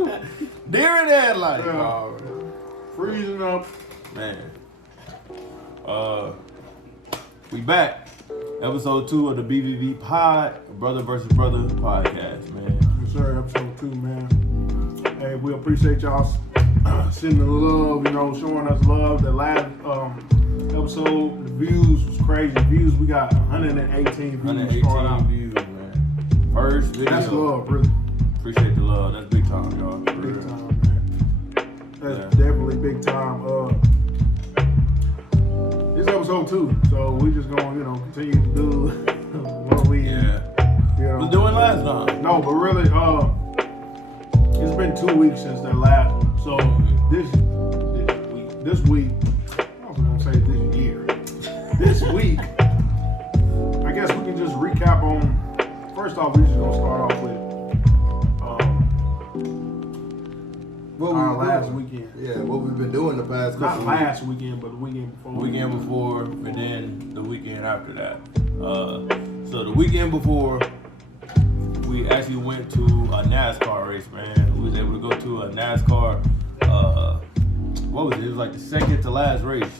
Deer in the headlights. Yeah. Oh, Freezing up. man. We back. Episode 2 of the BvB Pod, Brother versus Brother podcast, man. Yes, sir. Episode 2, man. Hey, we appreciate y'all sending the love, showing us love. The last episode, the views was crazy. Views, we got 118 views. 118 views, man. First video. That's love, really. Appreciate the love. That's big time, y'all. Big time, man. That's definitely big time. This episode 2, so we just gonna, continue to do what we was doing last time. No, but really, it's been 2 weeks since that last one. So this week, I was gonna say this year. This week, I guess we can just recap on. First off, we just gonna start off with our last weekend. Yeah, what we've been doing the past couple Not last weekend, but the weekend before. Weekend before, and then the weekend after that. So the weekend before, we actually went to a NASCAR race, man. We was able to go to a NASCAR, what was it? It was like the second to last race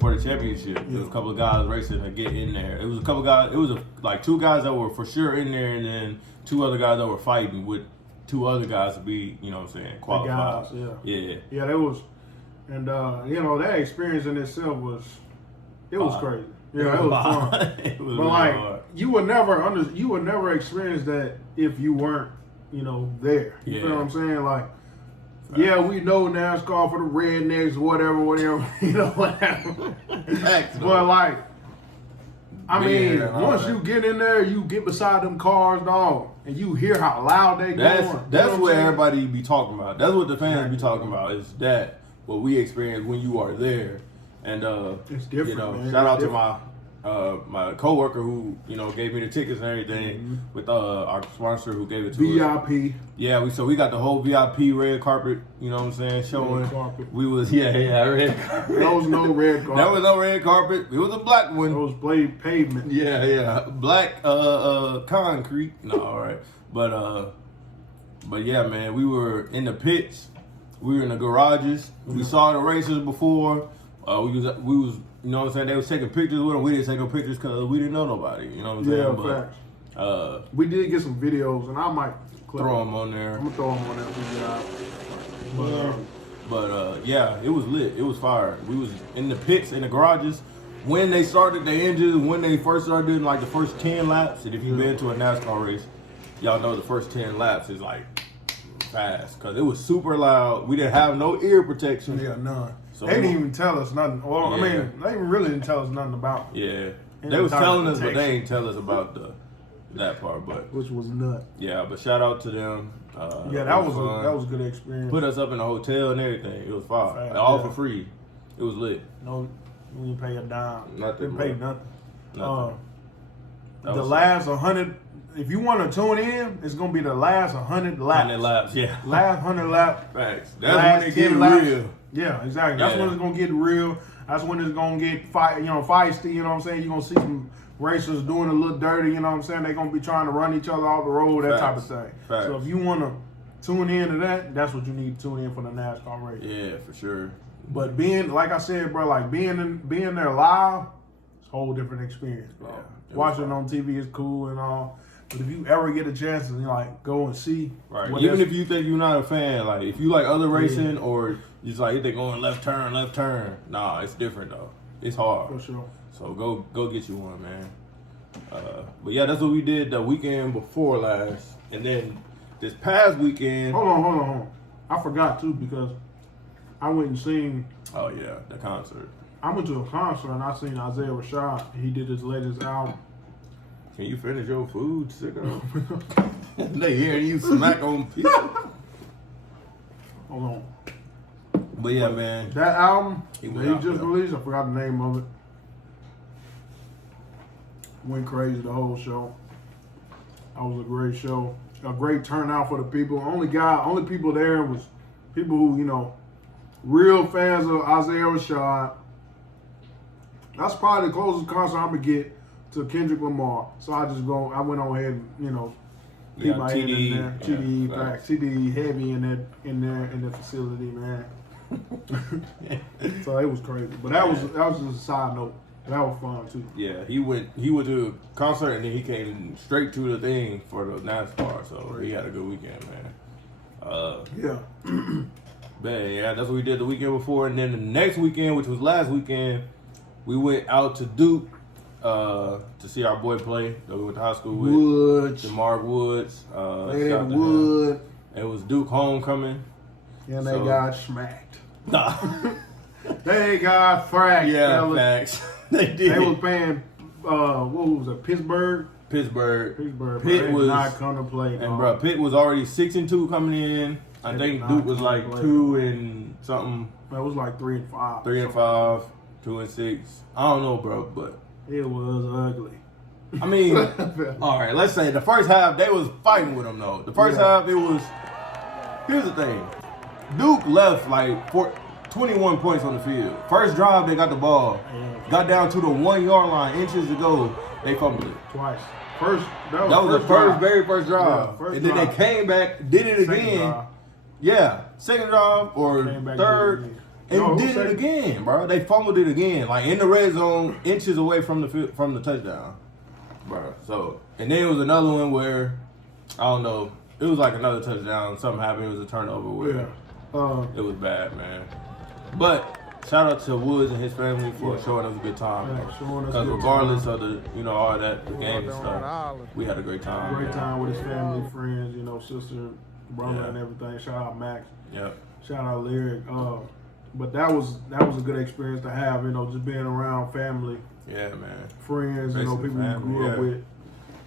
for the championship. There was a couple of guys racing to get in there. It was a couple of guys, like 2 guys that were for sure in there, and then 2 other guys that were fighting with 2 other guys to be, qualified. The guys, Yeah, that was, and that experience in itself was crazy. Yeah, it was fun. It was But really like, hard. you would never experience that if you weren't, there. You feel what I'm saying? Like, yeah, we know NASCAR for the rednecks, whatever, whatever. But like, I mean, once you get in there, you get beside them cars, dog, and you hear how loud they going. That's what everybody be talking about. That's what the fans be talking about. Is that what we experience when you are there? And it's different. Man. Shout out to my coworker who gave me the tickets and everything with our sponsor who gave it to us. VIP. Yeah, we got the whole VIP red carpet. You know what I'm saying? Showing. Red carpet. We was red carpet. There was no red carpet. There was no red carpet. It was a black one. It was pavement. Yeah, black concrete. No, all right, but yeah, man, we were in the pits. We were in the garages. We saw the racers before. We was, you know what I'm saying? They was taking pictures with them. We didn't take no pictures because we didn't know nobody. You know what I'm saying? Facts. But we did get some videos, and I might throw them on there. I'm gonna throw them on there when we get out. But yeah, it was lit. It was fire. We was in the pits, in the garages. When they started the engines, when they first started doing like the first 10 laps, and if you've been to a NASCAR race, y'all know the first 10 laps is like fast because it was super loud. We didn't have no ear protection. Yeah, none. So they didn't even tell us nothing. Well, I mean, they really didn't tell us nothing about it. Yeah, they was telling us, but they ain't tell us about that part. But which was nuts. Yeah, but shout out to them. That was a good experience. Put us up in a hotel and everything. It was fire. All for free. It was lit. No, we didn't pay a dime. Nothing. Didn't pay nothing. The was last 100. If you want to tune in, it's gonna be the last 100 laps. 100 laps, yeah. Last 100 laps. Facts. That's when it get real. Yeah, exactly. That's when it's gonna get real. That's when it's gonna get feisty. You know what I'm saying? You're gonna see some racers doing a little dirty. You know what I'm saying? They're gonna be trying to run each other off the road, that type of thing. Facts. So if you wanna tune in to that, that's what you need to tune in for the NASCAR race. Yeah, for sure. But like I said, bro, like being there live, it's a whole different experience, bro. Yeah, watching on TV is cool and all. But if you ever get a chance to go and see, right? Even if you think you're not a fan, like if you like other racing or just like if they're going left turn, nah, it's different though. It's hard for sure. So go get you one, man. But yeah, that's what we did the weekend before last, and then this past weekend. Hold on. I forgot too because I went and seen. Oh yeah, the concert. I went to a concert and I seen Isaiah Rashad. He did his latest album. Can you finish your food, sicko? They hearing you smack on pizza. Hold on. But yeah, man. That album he just there. released, I forgot the name of it. Went crazy the whole show. That was a great show. A great turnout for the people. Only people there was people who, real fans of Isaiah Rashad. That's probably the closest concert I'm gonna get to Kendrick Lamar. So I went on ahead and, We got People TD. in there. TD back. TD heavy in the facility, man. So it was crazy. But that was just a side note. That was fun too. Yeah, he went to a concert and then he came straight to the thing for the NASCAR. So he had a good weekend, man. Yeah. Man, yeah, that's what we did the weekend before. And then the next weekend, which was last weekend, we went out to Duke to see our boy play that we went to high school with. Woods. DeMarc Woods. Played shout at out to Wood. him. It was Duke homecoming. And they got smacked. Nah. They got fracked, Yeah, fellas. facts. They did. They was playing, what was it, Pittsburgh? Pittsburgh. Pitt was not come to play. And bro, Pitt was already 6-2 coming in. I They think did Duke not was come like play. 2 and something, It was like 3-5. 3-5, 2-6. I don't know, bro, but It was ugly. I mean, all right. Let's say the first half they was fighting with them though. The first half it was. Here's the thing, Duke left like 21 points on the field. First drive they got the ball, got down to the 1 yard line, inches to go, they fumbled it. Twice. That was the very first drive. Yeah, first and then drive. they came back, did it Second again. drive. Yeah, second drive or Came back, third, did it again. and No, did it second. again, bro. They fumbled it again, like in the red zone, inches away from the touchdown, bro. So, and then it was another one where I don't know. It was like another touchdown. Something happened. It was a turnover where Yeah. it was bad, man. But shout out to Woods and his family for showing us a good time. Yeah, showing us Because good regardless time. of the, all that, the game and stuff, we had a great time. Great man. time with his family, friends, sister, brother, Yeah. and everything. Shout out Max. Yep. Shout out Lyric. But that was a good experience to have, just being around family, Yeah, man. friends, Basic people family, we grew up yeah. with.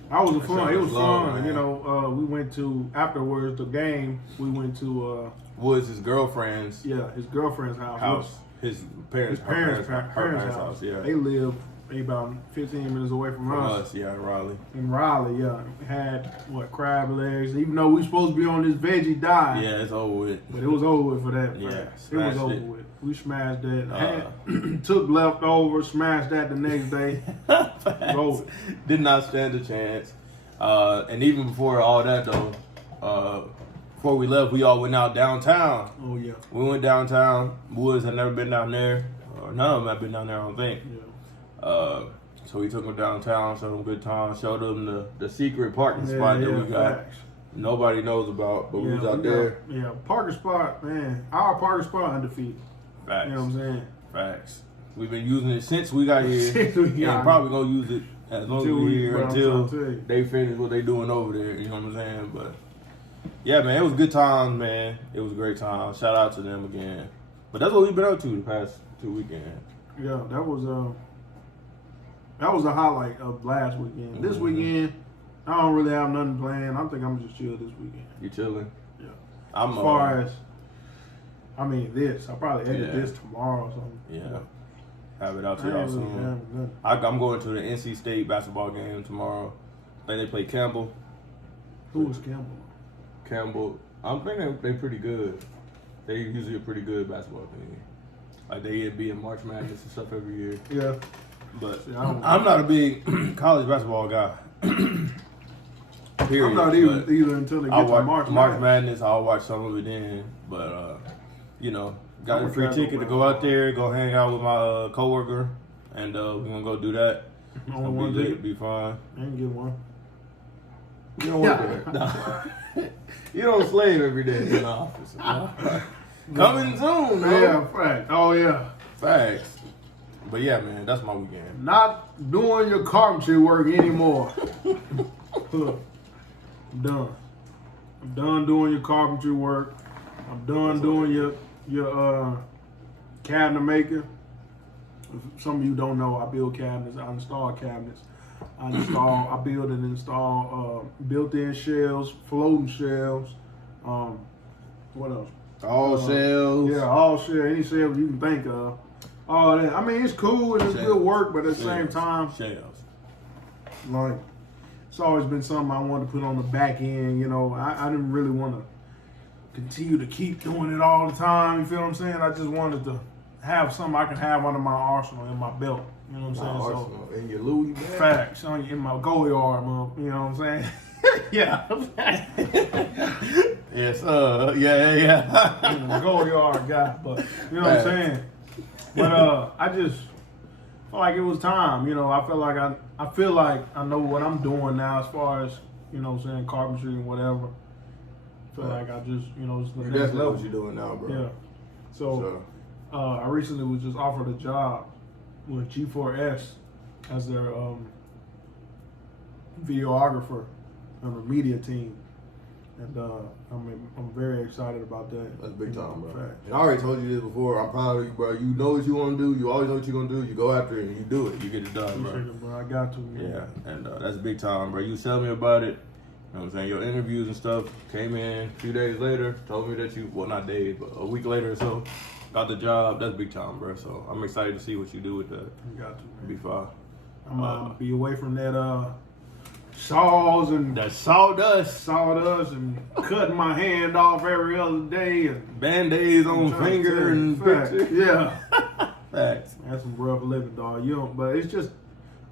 That was fun. It was love, fun. man. We went to afterwards the game. We went to Woods' his girlfriend's his girlfriend's house. his parents' Her parents' house. Yeah. They live about 15 minutes away from us. Yeah, Raleigh. In Raleigh, yeah. Had crab legs. Even though we supposed to be on this veggie diet. Yeah, it's over with. But it was over with for that. Yeah, it was smashed over it. with. We smashed that. Took leftovers, smashed that the next day. Over. Did not stand a chance. And even before all that though, before we left, we all went out downtown. Oh yeah. We went downtown. Woods had never been down there. Or none of them had been down there, I don't think. Yeah. So we took them downtown, showed them good time, showed them the secret parking spot that we got. Facts. Nobody knows about, but we was out there. Yeah, parking spot, man. Our parking spot undefeated. Facts. You know what I'm saying? Facts. We've been using it since we got here. Since we got and probably gonna use it as long as Until we're we- here bro, I'm until trying to tell you. they finish what they doing over there. You know what I'm saying? But yeah, man, it was good times, man. It was a great time. Shout out to them again. But that's what we've been up to the past 2 weekends. Yeah, that was a highlight of last weekend. This weekend, I don't really have nothing planned. I think I'm just chill this weekend. You chilling? Yeah. I'm As far as, I'll probably edit Yeah. this tomorrow or something. yeah. Have it out I to ain't y'all really soon. having nothing. I'm going to the NC State basketball game tomorrow. I think they play Campbell. Who was Campbell? Campbell. I'm thinking they pretty good. They usually a pretty good basketball team. Like they be in March Madness and stuff every year. Yeah. But See, I don't- I'm not a big college basketball guy. Period. I'm not But either until they I'll get to watch March Madness. Madness. I'll watch some of it then. But got I'm a a free casual ticket to fan. go out there, go hang out with my coworker, and we're gonna go do that. It's Only gonna one be lit, ticket? be fun. I didn't get one. You don't work there. No. You don't slave every day in the office. Coming soon, man. Yeah, fact. Oh yeah. Facts. But yeah, man, that's my weekend. Not doing your carpentry work anymore. Look, I'm done. I'm done doing your carpentry work. I'm done doing your cabinet making. If some of you don't know, I build cabinets. I install cabinets. I build and install built-in shelves, floating shelves. What else? All shells. Yeah, all shelves, any shelves you can think of. All that. I mean, it's cool and it's Shelves. good work, but at the same Shells. time, Shells. like, it's always been something I wanted to put on the back end. I didn't really want to continue to keep doing it all the time. You feel what I'm saying? I just wanted to have something I can have under my arsenal in my belt. You know what I'm saying? Arsenal in your Louis bag. Facts in my go yard, man. You know what I'm saying? Yeah. Yes, yeah. Go yard guy, but you know what I'm saying. But I just felt like it was time. You know, I feel like I know what I'm doing now as far as saying carpentry and whatever. I feel like I just it's the You're next definitely level. what you're doing now, bro. Yeah. So I recently was just offered a job with G4S as their videographer on the media team. And I'm very excited about that. That's big time, bro. Fact. And I already told you this before. I'm proud of you, bro. You know what you want to do. You always know what you're going to do. You go after it and you do it. You get it done, bro. Appreciate it, bro. I got to, man. Yeah, and that's big time, bro. You was telling me about it. You know what I'm saying? Your interviews and stuff came in a few days later. Told me that you, well, not days, but a week later or so, got the job. That's big time, bro. So I'm excited to see what you do with that. I got to, man. Be fine. I'm gonna be away from that saws and that sawdust and cutting my hand off every other day and Band-Aids on finger and picture. Yeah. Facts. That's some rough living, dog. But it's just,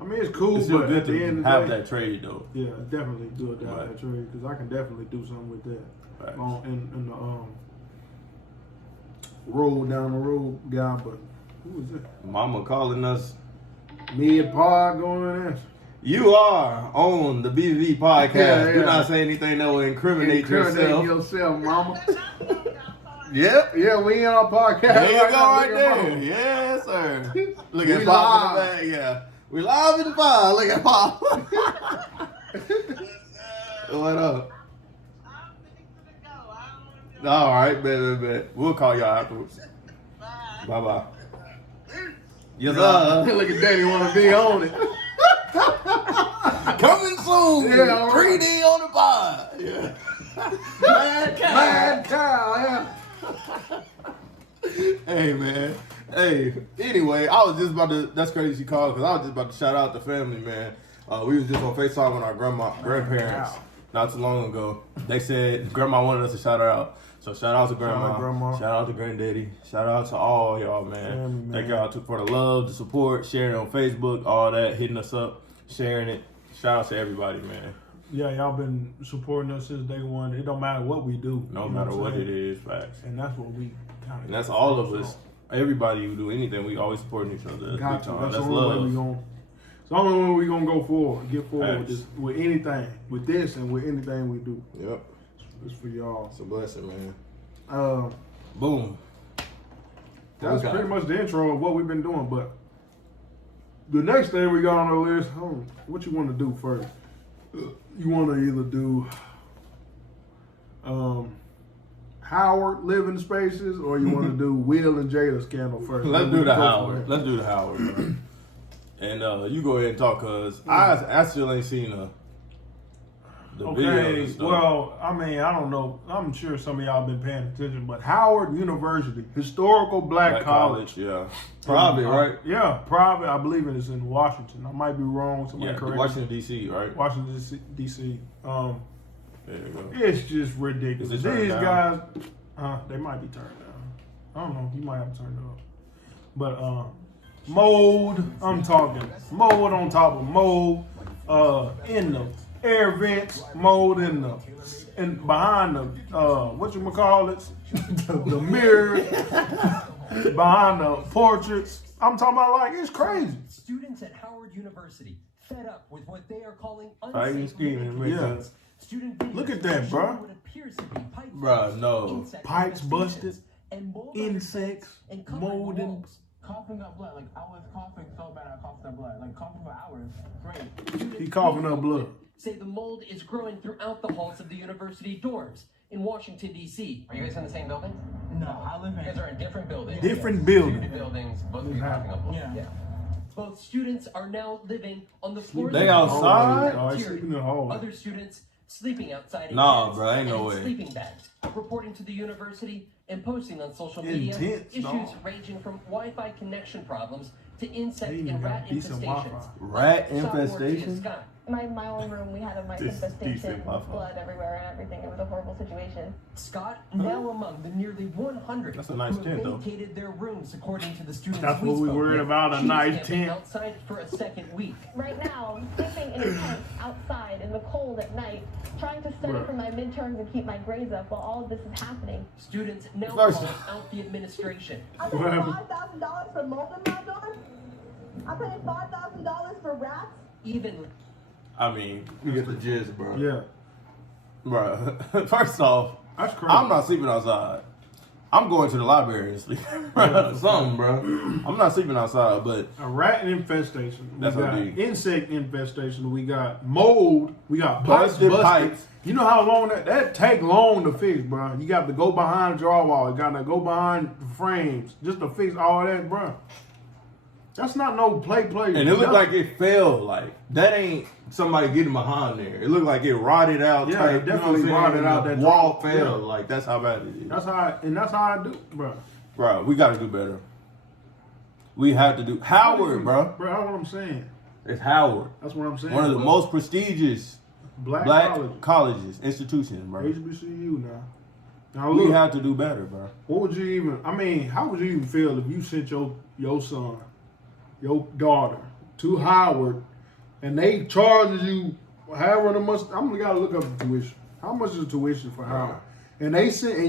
it's cool. It's still but good at the end to of the have day, that trade though. yeah, definitely good to have Right. that trade because I can definitely do something with that. Facts. In the road down the road guy, but who is it? Mama calling us. Mid pod going in. You are on the BvB Podcast. Yeah. Do not say anything that will incriminate yourself. Mama. Yep. Yeah, we in our podcast. There you go, right Look at there. Mama. Yes, sir. Look We at Pop live. in the back. Yeah. We live in the bar. Look at Pop. What up? All right, bet. We'll call y'all afterwards. Bye. Yes, sir. Look at Daddy want to be on it. Coming soon. Yeah, all right. 3D on the pod. Yeah. Mad cow, yeah. Hey, man. Hey, anyway, I was just about to, that's crazy you called, because I was just about to shout out the family, man. We was just on FaceTime with our grandparents not too long ago. They said grandma wanted us to shout her out. So shout out to grandma. Shout out to granddaddy. Shout out to all y'all, man. Thank y'all for the love, the support, sharing on Facebook, all that, hitting us up, sharing it. Shout out to everybody, man. Yeah, y'all been supporting us since day one. It don't matter what we do. No matter what it is, facts. And that's what we kind of. And that's all of us. Everybody who do anything, we always supporting each other. That's big time. That's the only way we love. it's the only way we gonna go forward, get forward with Facts. this, with anything, with this and with anything we do. Yep. It's for y'all. It's a blessing, man. Boom. That's Okay. pretty much the intro of what we've been doing. But the next thing we got on the list, what you want to do first? You want to either do Howard living spaces, or you want to do Will and Jayda scandal first? Let's do the Howard. Let's do the Howard, bro. And you go ahead and talk, cause I still ain't seen the video Okay, and stuff. well, I don't know. I'm sure some of y'all been paying attention, but Howard University, historical black college. yeah, probably right. Yeah, private. I believe it is in Washington. I might be wrong. Somebody Yeah, correct me. Washington D.C. right? Washington D.C. There you go. It's just ridiculous. Is it turned These down? guys, they might be turned down. I don't know. You might have to turn it up. But mold. I'm talking mold on top of mold. In the air vents, mold in the and behind the whatchamacallits, the mirrors, behind the portraits. I'm talking about like it's crazy. Students at Howard University fed up with what they are calling Fighting unsafe scheming, living makes Yeah. sense. Student videos Look at that, show bruh. what appears to be pipe Bruh, no. insect Pipes infestations busted, and mold insects, and covering mold in. walls. Coughing up blood. Like, I was coughing so bad I coughed up blood. Like, coughing for hours. Great. He coughing up blood. Say the mold is growing throughout the halls of the university dorms in Washington, D.C. Are you guys in the same building? No, I live You guys in. are in different buildings. Different buildings. Two buildings, both of you coughing up blood. Yeah. Both students are now living on the floors. They of the outside? hallway. Oh, they sleeping in the hallway. Other students sleeping outside in Nah, tents bro, ain't no and in way. sleeping bags, reporting to the university and posting on social media Intense, issues dog. ranging from Wi-Fi connection problems to insect They even and got rat decent infestations. Wi-Fi. Rat Sophomore Tia infestation? Scott my own room, we had a mice infestation, blood everywhere and everything. It was a horrible situation. Scott, now among the nearly 100 That's a nice who tent, though. vacated their rooms, according to the students. That's what we worried about, a She's nice camping tent. outside for a second week. Right now, sleeping in a tent outside in the cold at night, trying to study for my midterms and keep my grades up while all of this is happening. Students now First- calling out the administration. I paid $5,000 for mold in my door. I paid $5,000 for rats. Even I mean, You get the gist, bro. Yeah, bro. First off, that's crazy. I'm not sleeping outside. I'm going to the library and sleep. Something, bro. I'm not sleeping outside, but A rat infestation. That's we got OD. insect infestation. We got mold. We got Busted busted. pipes. You know how long that take long to fix, bro. You got to go behind the drywall. You got to go behind the frames just to fix all that, bro. That's not no play. and it looked like it fell. Like that ain't somebody getting behind there. It looked like it rotted out. Yeah, type, it definitely you know what I'm saying? rotted out The that wall drop. fell. Yeah. Like that's how bad it is. that's how I do, bro. Bro, we got to do better. We have to do Howard, bro. Bro, that's what I'm saying. It's Howard, That's what I'm saying. one of the bro. most prestigious black black colleges. institutions, bro. HBCU now. Now We look, have to do better, bro. what would you even? I mean, how would you even feel if you sent your son, your daughter to Howard, and they charges you however much? I'm gonna gotta look up the tuition. How much is the tuition for Howard? And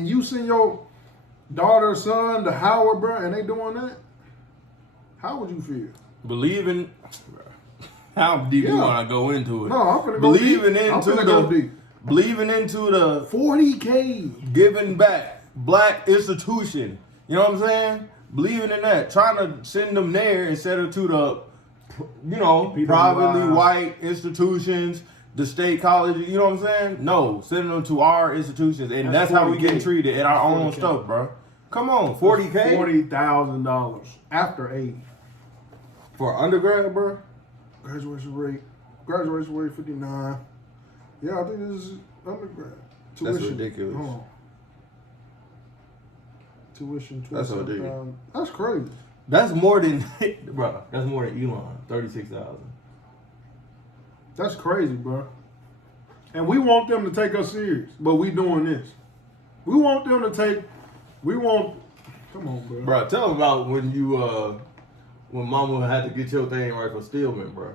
you send your daughter or son to Howard, bro, and they doing that? How would you feel? Believing. How deep you Yeah. want to go into it? No, I'm gonna go believing deep. I'm into finna go the deep. believing into the $40K. giving back black institution. You know what I'm saying? Believing in that, trying to send them there instead of to the, People privately who are- white institutions, the state colleges. You know what I'm saying? No, sending them to our institutions, and that's how we 40K. get treated in our own 40K. stuff, bro. Come on, 40K $40,000 after 80. for undergrad, bro. Graduation rate 59. Yeah, I think this is undergrad. That's ridiculous. Hold on. Tuition. That's $27,000. That's crazy. That's more than, bro. That's more than Elon. 36,000. That's crazy, bro. And we want them to take us serious, but we doing this. We want them to take. Come on, bro. Bro, tell them about when you when Mama had to get your thing right for Stillman, bro.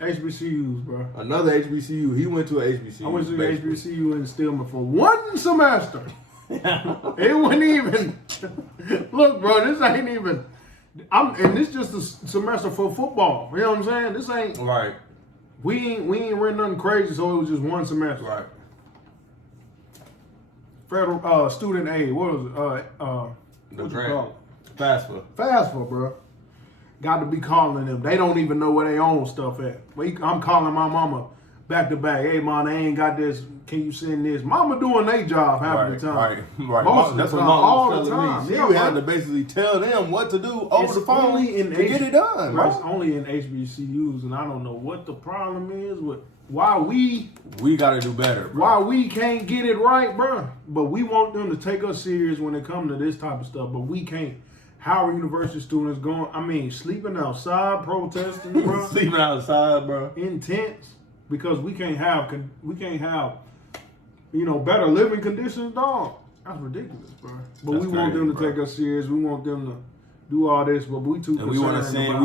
HBCUs, bro. Another HBCU. He went to a HBCU. I went to the basically. HBCU in Stillman for one semester. It wasn't even. Look, bro, this ain't even. And this just a semester for football. You know what I'm saying? This ain't. Right. We ain't written nothing crazy, so it was just one semester. Right. Federal student aid. What was it? The What you grant. call it? FAFSA. FAFSA, bro. Got to be calling them. They don't even know where they own stuff at. I'm calling my mama back to back. Hey, mom, they ain't got this. Can you send this? Mama doing their job half the time. Right. Most of That's the what time, Mom all was the telling time. me. She Yeah, had bro. to basically tell them what to do over It's the phone only in to get it done, Bro, it's bro. only in HBCUs, and I don't know what the problem is with why we We got to do better, bro. can't get it right, bro. But we want them to take us serious when it comes to this type of stuff, but we can't. Howard University students sleeping outside, protesting, bro. Sleeping outside, bro. In tents because we can't have better living conditions, dog. That's ridiculous, bro. But That's we want them to crazy, take us serious. We want them to do all this, but we too And we want to concerned send. about-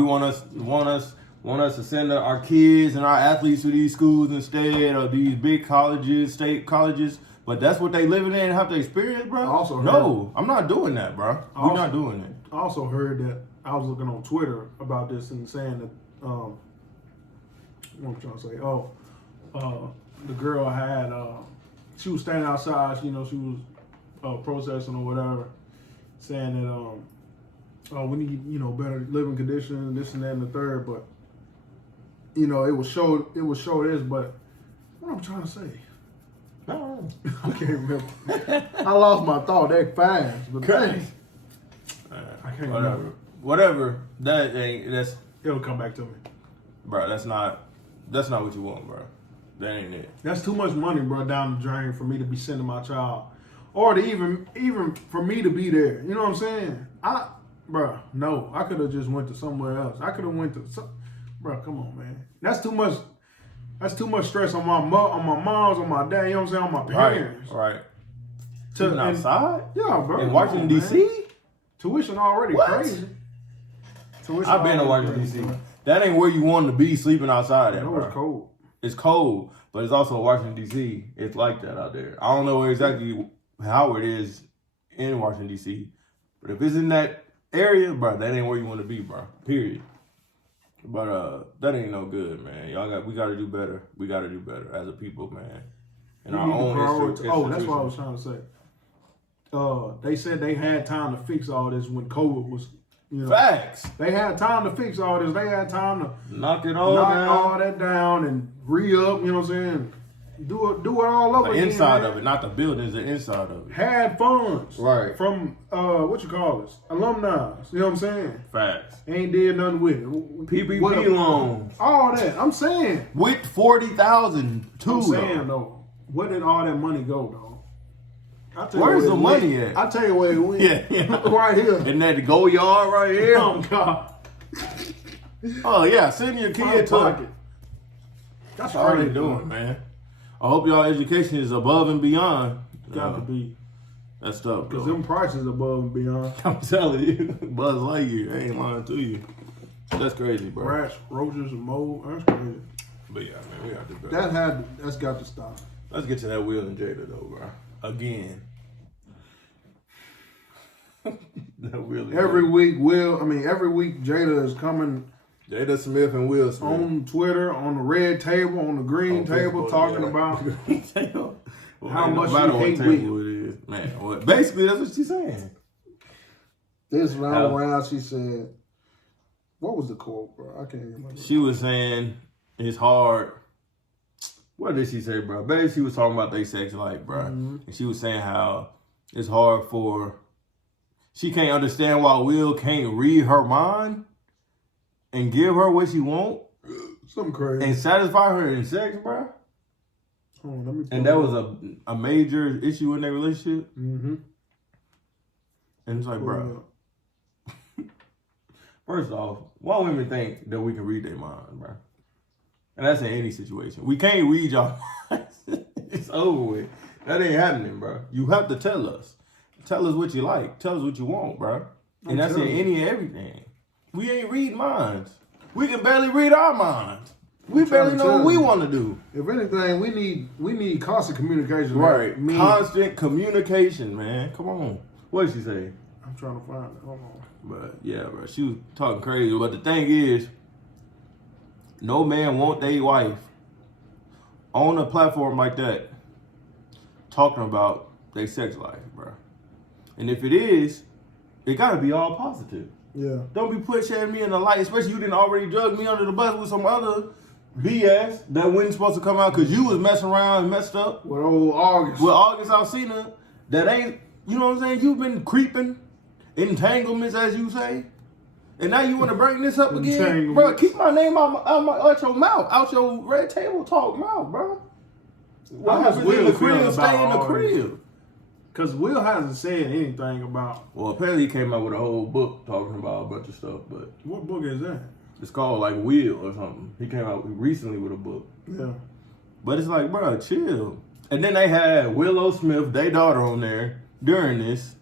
We want us to send our kids and our athletes to these schools instead of these big colleges, state colleges. But that's what they living in and have to experience, bro. I also heard- no, I'm not doing that, bro. We're Also- not doing it. I also heard that I was looking on Twitter about this and saying that what I'm trying to say. The girl had she was standing outside. She was protesting or whatever, saying that we need better living conditions, this and that and the third. But it was show this. But what I'm trying to say, I can't remember. I lost my thought that fast. But dang, I can't remember. Whatever. That's It'll come back to me. bro. That's not what you want, bro. That ain't it. That's too much money, bro, down the drain for me to be sending my child, or to even for me to be there. You know what I'm saying? No, I could have just went to somewhere else. I could have went to bro. Come on, man. That's too much. That's too much stress on my moms, on my dad. You know what I'm saying? On my parents. Right. Sitting outside? Yeah, bro. In Washington, D.C.? Tuition already crazy. I've been to Washington, D.C. That ain't where you want to be sleeping outside at, bro. It's cold. It's cold, but it's also Washington, D.C. It's like that out there. I don't know exactly how it is in Washington, D.C., but if it's in that area, bro, that ain't where you want to be, bro. Period. But that ain't no good, man. We got to do better. We got to do better as a people, man. And our own that's what I was trying to say. They said they had time to fix all this when COVID was, Facts. They had time to fix all this. They had time to knock all that down and re-up, you know what I'm saying? Do it all over again. The inside of it, not the buildings, the inside of it. Had funds. Right. From, alumni. You know what I'm saying? Facts. Ain't did nothing with it. PPP loans. All that. I'm saying. With 40,000 too, I'm saying, though. Where did all that money go, dog? Where's the money at? I'll tell you where it went. Yeah. Right here. In that go yard right here. Oh, God. Oh, yeah. Send your kid to it. That's all they doing, man. I hope y'all education is above and beyond. Got to be. That's tough, because them prices above and beyond. I'm telling you. Buzz Lightyear. I ain't lying to you. That's crazy, bro. Rats, roaches, and mold. That's crazy. But yeah, man, we got to do better. That's got to stop. Let's get to that Will and Jayda, though, bro. Again. Every week, Jayda is coming. Jayda Smith and Will Smith. On Twitter, on the red table, on the green table, talking about how much she hate Will. It is. Man, basically, that's what she's saying. This round, she said, what was the quote, bro? I can't remember. She was saying, it's hard. What did she say, bro? Basically, she was talking about their sex life, bro. Mm-hmm. And she was saying how it's hard for... She can't understand why Will can't read her mind and give her what she want. Something crazy. And satisfy her in sex, bro. And that was a major issue in their relationship. Mm-hmm. And it's like, bro. First off, why women think that we can read their mind, bro? And that's in any situation. We can't read y'all minds. It's over with. That ain't happening, bro. You have to tell us. Tell us what you like. Tell us what you want, bro. And that's in any and everything. We ain't read minds. We can barely read our minds. We barely know what we want to do. If anything, we need constant communication. Right. Constant communication, man. Come on. What did she say? I'm trying to find it. Hold on. But yeah, bro. She was talking crazy. But the thing is, no man want their wife on a platform like that talking about their sex life, bro. And if it is, it got to be all positive. Yeah. Don't be pushing me in the light, especially you didn't already drug me under the bus with some other BS that wasn't supposed to come out because you was messing around and messed up. With old August. With August Alsina, that ain't, you know what I'm saying? You've been creeping, entanglements, as you say. And now you want to bring this up again? Bro, keep my name out your mouth, out your red table talk mouth, bro. What happens in the crib, stay in the crib. Because Will hasn't said anything about... Well, apparently he came out with a whole book talking about a bunch of stuff, but... What book is that? It's called, like, Will or something. He came out recently with a book. Yeah. But it's like, bro, chill. And then they had Willow Smith, their daughter, on there during this.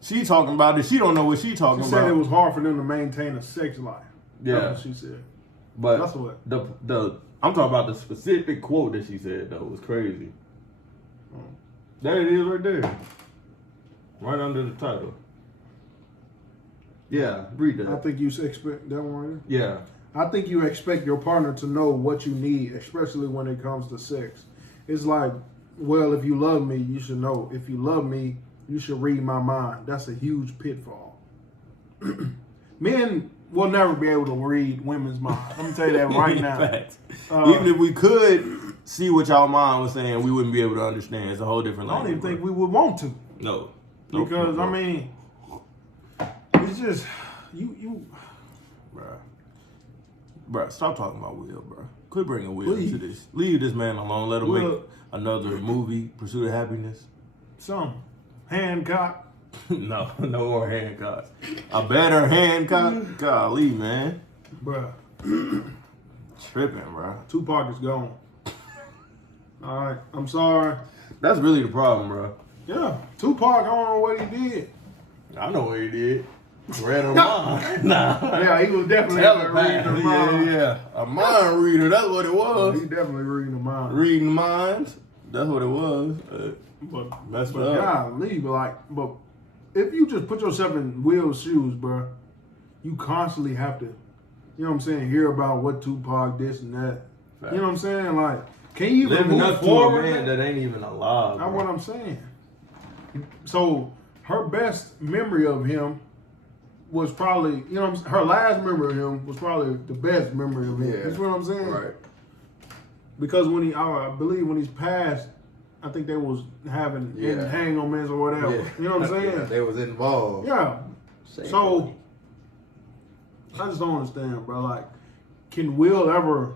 She talking about it. She don't know what she talking about. She said it was hard for them to maintain a sex life. Yeah. That's what she said. But that's what... I'm talking about the specific quote that she said, though. It was crazy. There it is right there. Right under the title. Yeah, read that. I think you expect that one right there? Yeah. I think you expect your partner to know what you need, especially when it comes to sex. It's like, well, if you love me, you should know. If you love me, you should read my mind. That's a huge pitfall. Men will never be able to read women's mind. Let me tell you that right now. Even if we could see what y'all mind was saying, we wouldn't be able to understand. It's a whole different language. I don't even think we would want to. No. Because, I mean, it's just, you. Bruh, stop talking about Will, bro. Quit bringing Will into this. Leave this man alone. Let him make another movie, Pursuit of Happiness. Some. Hancock. No more Hancocks. A better Hancock? Golly, man. Bruh. Tripping, bro. Tupac is gone. All right, I'm sorry. That's really the problem, bro. Yeah, Tupac, I don't know what he did. I know what he did. Read her mind. Nah. Yeah, he was definitely Telepath. reading the mind. Yeah. A mind reader. That's what it He was. definitely reading the mind. Reading minds. That's what it was. Messed But up. golly, but if you just put yourself in Will's shoes, bro, you constantly have to, you know what I'm saying, hear about what Tupac, this and that. You know what I'm saying? Like, can you even Living move up to a forward? man that ain't even alive. That's bro. what I'm saying. So her best memory of him was probably, you know what I'm saying, her last memory of him was probably the best memory of him. Yeah. You know what I'm saying? Right. Because when I believe when he's passed, I think they was having hang-on-mans or whatever. Yeah. You know what I'm saying? Yeah, they was involved. Yeah. So I just don't understand, bro. Like, can Will ever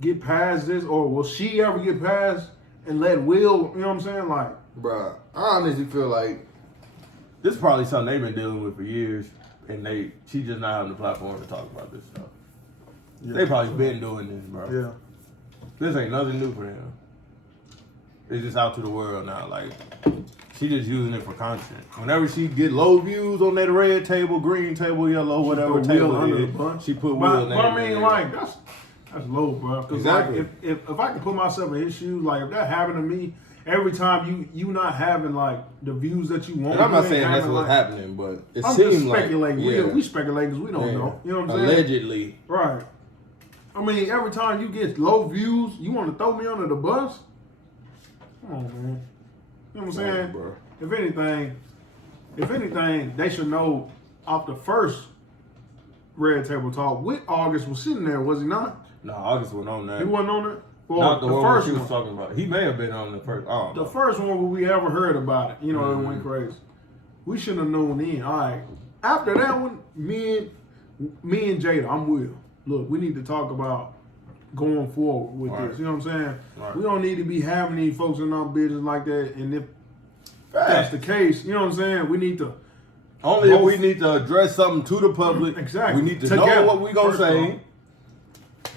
get past this, or will she ever get past and let Will? You know what I'm saying? Like, Bruh, I honestly feel like This is probably something they've been dealing with for years, and she just not having the platform to talk about this stuff. yeah. They probably been doing this, bro. Yeah. This ain't nothing new for them. It's just out to the world now. Like, she just using it for content. Whenever she get low views on that red table, green table, yellow, whatever Put table Will it under the is, bus. she put But Will I name mean, in like, that's low, bro. Because Exactly. like, if I can put myself in his shoes, like if that happened to me, every time you not having like the views that you want. And I'm not you ain't saying that's having, what's like, happening, but it I'm seems just like speculating. We speculate because we don't Yeah. know. You know what I'm saying? Allegedly. Right. I mean, every time you get low views, you want to throw me under the bus? Come on, man. You know what I'm saying? bro. If anything, they should know off the first Red Table Talk. With August was sitting there, was he not? No, August wasn't on that. He wasn't on it. Well, Not the one first she was one. talking about. He may have been on the first. I don't know. The first one where we ever heard about it, you know, it went crazy. We should have known then. All right. After that one, me and Jayda, I'm Will. Look, we need to talk about going forward with Right. this. You know what I'm saying? Right. We don't need to be having these folks in our business like that. And if that's the case, you know what I'm saying? We need to Only if we need to address something to the public. Exactly. We need to Together. know what we gonna First say. off.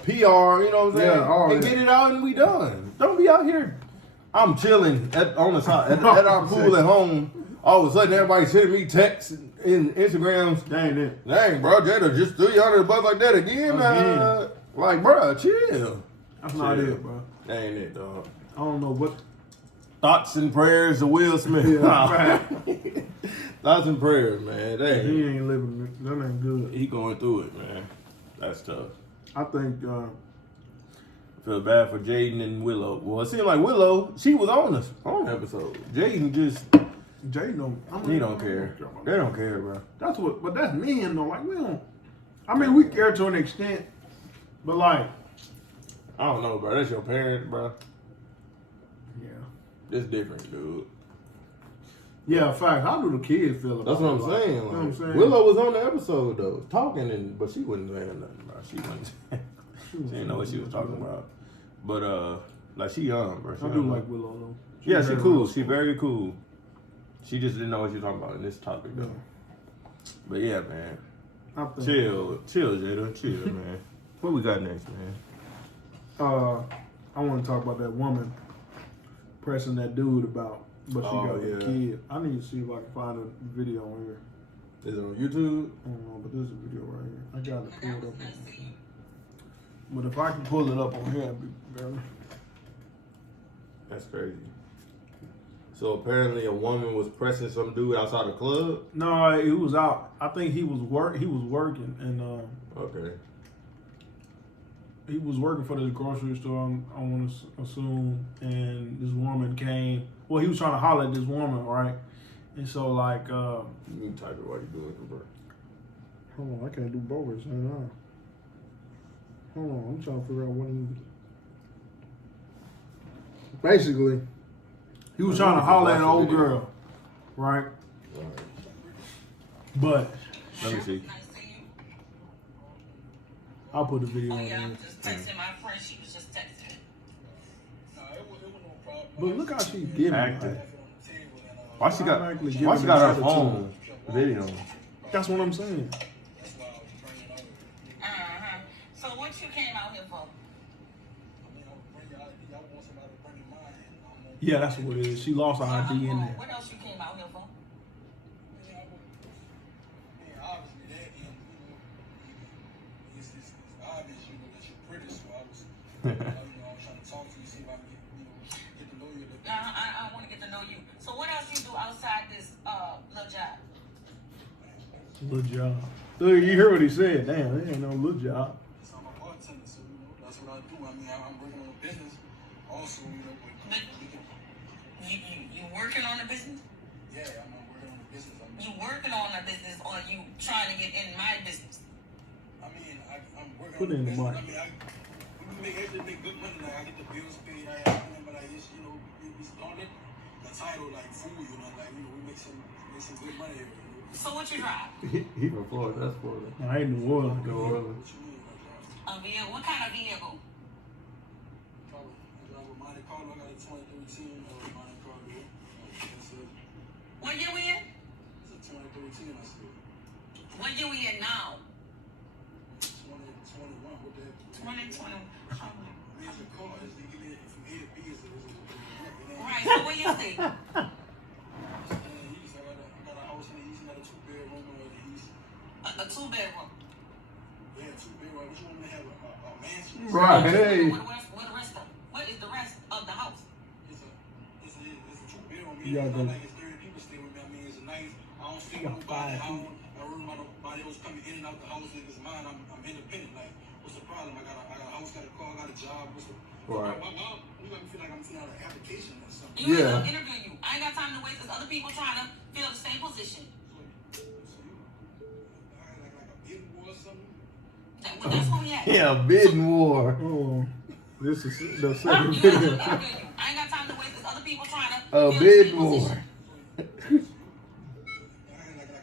PR, you know what I'm saying? Yeah, all and that. get it out and we done. Don't be out here. I'm chilling on the side at our pool at home. All of a sudden, everybody's sending me texts and Instagrams. Dang it. Dang, bro, Jayda just threw you under the bus like that again. Like, bro, chill. That's not Chill. it, bro. That ain't it, dog. I don't know what. Thoughts and prayers to Will Smith. Yeah, Thoughts and prayers, man. He ain't living. That ain't good. He going through it, man. That's tough. I think. Feel bad for Jaden and Willow. Well, it seemed like Willow, she was on the episode. Jaden just, Jay don't. he don't care. They don't care, bro. That's what. But that's men though. Like we don't. I mean, we care to an extent, but like, I don't know, bro. That's your parents, bro. yeah. It's different, dude. Yeah, in fact, how do the kids feel about That's what it? I'm Like, saying. you know what I'm Like, saying? Willow was on the episode though, talking, but she wasn't saying nothing, bro. She wasn't. She didn't know what she was talking about. But like she young, bro. She I do young. like Willow though. Yeah, she very cool. nice. She very cool. She just didn't know what she was talking about in this topic though. Yeah. But yeah, man. I think, Chill, Jayda, chill, man. What we got next, man? I want to talk about that woman pressing that dude about, but she got a kid. I need to see if I can find a video on here. Is it on YouTube? I don't know, but there's a video right here. I got it pulled up. But if I can pull it up on here, it'd be better. That's crazy. So apparently a woman was pressing some dude outside the club? No, he was out. I think he was working, and Okay. he was working for this grocery store. I want to assume, and this woman came. Well, he was trying to holler at this woman, right? And so like, You can type it while you're doing it, bro. hold on, I can't do both at the same time. Hold on, I'm trying to figure out what he. Basically, he was trying to holler at an old girl, right? But Let me see. I'll put the video on Yeah, there. I'm just texting my friend. She was just texting me. But look how she's giving. Acting. Like, Why she got automatically why giving she got her attitude. phone video? That's what I'm saying. So what you came out here for? Yeah, that's what it is. She lost her ID in there. What else you came out here for? Obviously, that it's obvious, that you're pretty. So I was, I was trying to talk to you, see if I can get to know you a little bit. I want to get to know you. So what else you do outside this little job? Little job. Look, you hear what he said. Damn, there ain't no little job. So I'm a bartender, so that's what I do. I mean, I'm working on a business. Also, But you working on a business? yeah, I'm working on a business. You working on a business, or you trying to get in my business? I'm working Put on it in a the business. mic. We make good money. Like, I get the bills paid. I have money, but it's don't let the title like fool you. Like we make some good money here. So what you drive? He from Florida. That's Florida. I ain't New Orleans. New Orleans. What you mean? A vehicle? What kind of vehicle? I drive a Monte Carlo. I got a 2013 Monte Carlo. That's it. What year we in? It's a 2013. I said. What year we in now? 2021. What that? 2020. It's a car. It's from A to B. Right. So where you stay? A 2-bedroom. Yeah, 2-bedroom. What you want me to have? A mansion? Right, hey. What is the rest of the house? It's a 2-bedroom. You gotta go. Like it's 30 people stay with me. I mean, it's nice. I don't stay with nobody. I don't worry about nobody else coming in and out the house. It's mine. I'm independent. Like, what's the problem? I got a house, got a car, got a job. What's the Right. Why you got me feel like I'm filling out an application or something? You Yeah. ain't gonna interview you. I ain't got time to waste because other people trying to fill the same position. So you like a big war or something? That's where we at. Yeah, bidding war. Oh, this is the You second ain't video. gonna interview you. I ain't got time to waste because other people trying to A fill the bid same war. position. Like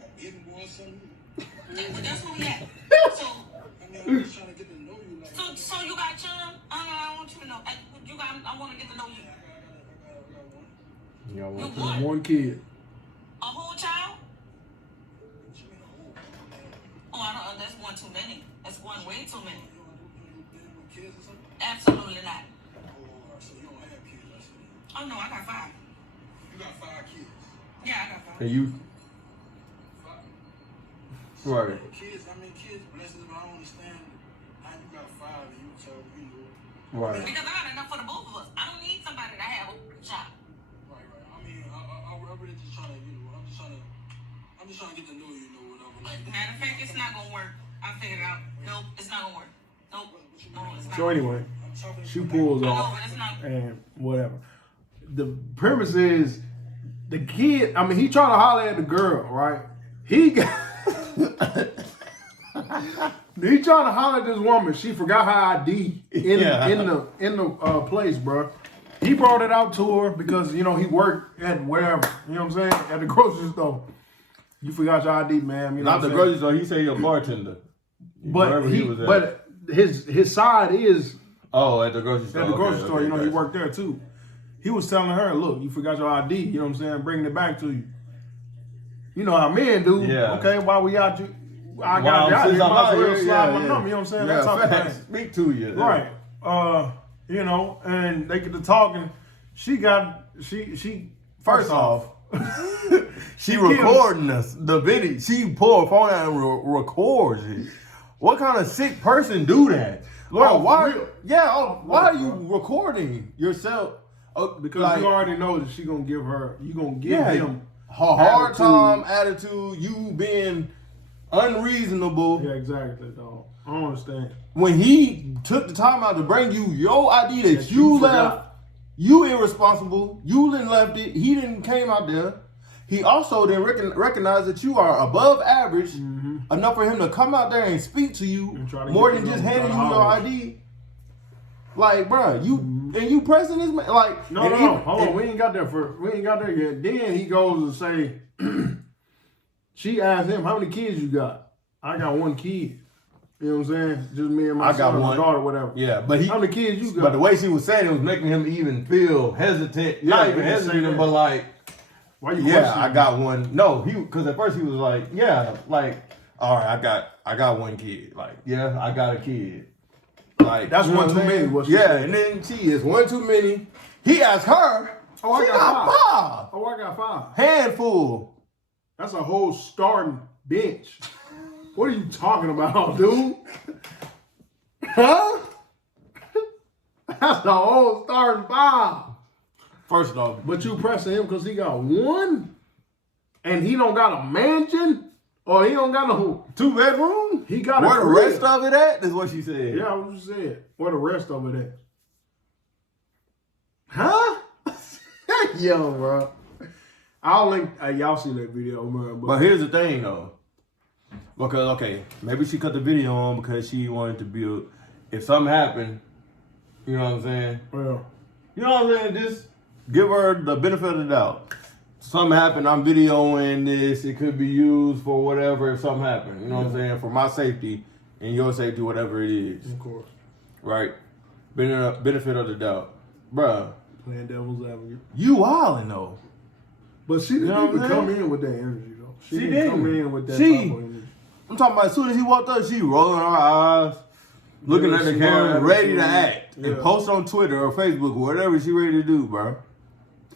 a big war or something? Well, that's where we at. So, I mean, I'm just trying to get to know you. Like, so you got children? I want you to know. I want to get to know you. I got one. You You want One kid. a whole child? Oh, I don't. That's one too many. That's one way too many. Kids or something? Absolutely not. Oh, so you don't have kids, I see. Oh no, I got 5. You got 5 kids. Yeah, I got 5. And you, 5. right. Kids, kids, blessings, but I don't understand how you got 5 and you tell me, Right. Because I got enough for the both of us. I don't need somebody that have a child. Right. I'm really just trying to, I'm just trying to get to know you, whatever. Like, Matter of fact, it's not gonna work. I figured it out. Nope, it's not gonna work. Nope. No, it's not. So anyway, she pulls I know, off but it's not. and whatever. The premise is the kid. He trying to holler at the girl, right? He got. He trying to holler at this woman. She forgot her ID in the place, bro. He brought it out to her because he worked at wherever. You know what I'm saying? At the grocery store. You forgot your ID, ma'am. You know Not the grocery store. He said he a bartender. But was at. but his side is At the grocery store. at the grocery store. Okay, He worked there too. He was telling her, "Look, you forgot your ID. You know what I'm saying? Bringing it back to you. You know how men do. Yeah. Okay, while we out you, I got you out here. Might as well slide my number. You know what I'm saying? That type of facts. thing. Speak to you. Right. And they get to talking. She first off. She recording us, the video. She pull her phone out and records it. What kind of sick person do that? Lord, why? Yeah, why are you recording yourself? Because you already know that she gonna give her. You gonna give him a hard time attitude. You being unreasonable. Yeah, exactly, dog. I don't understand. When he took the time out to bring you your ID that you left, you irresponsible. You didn't left it. He didn't came out there. He also didn't recognize that you are above average enough for him to come out there and speak to you more than just handing you your ID. Like, bro, you pressing this man like no, hold on. We ain't got there yet. Then he goes and say, she asked him, "How many kids you got?" I got 1 kid. You know what I'm saying? Just me and my son, my daughter, whatever. Yeah, but how many kids you got? But the way she was saying it was making him even feel hesitant. Not even hesitant, but like, why you? Yeah, I got 1. No, because at first he was like, all right, I got 1 kid. Like, yeah, I got a kid. Like that's 1 too many. And then she is 1 too many. He asked her, Oh, I She got got 5. Oh, I got 5. Handful. That's a whole starting bench. What are you talking about, dude? Huh? That's the whole starting 5. First off, But you pressing him because he got 1? And he don't got a mansion? Or he don't got no 2-bedroom? He got Where a the crib. rest of it at? Is what she said. Yeah, what you said. Where the rest of it at? Huh? Yo, bro. I'll link. Y'all see that video, man. But here's the thing, though. Because, okay, maybe she cut the video on because she wanted to build. If something happened, you know what I'm saying? Well, You know what I'm saying? Just give her the benefit of the doubt. Something happened, I'm videoing this. It could be used for whatever if something happened. You know what I'm saying? For my safety and your safety, whatever it is. of course. Right? Benefit of the doubt. Bruh, Playing devil's advocate. you wildin' though. But she didn't You know even what I'm come saying? in with that energy, though. She She didn't come didn't. in with that She- type of energy. I'm talking about as soon as he walked up, she rolling her eyes, looking Yeah, at the she camera, was ready to attitude. act, Yeah. and post on Twitter or Facebook or whatever she ready to do, bro.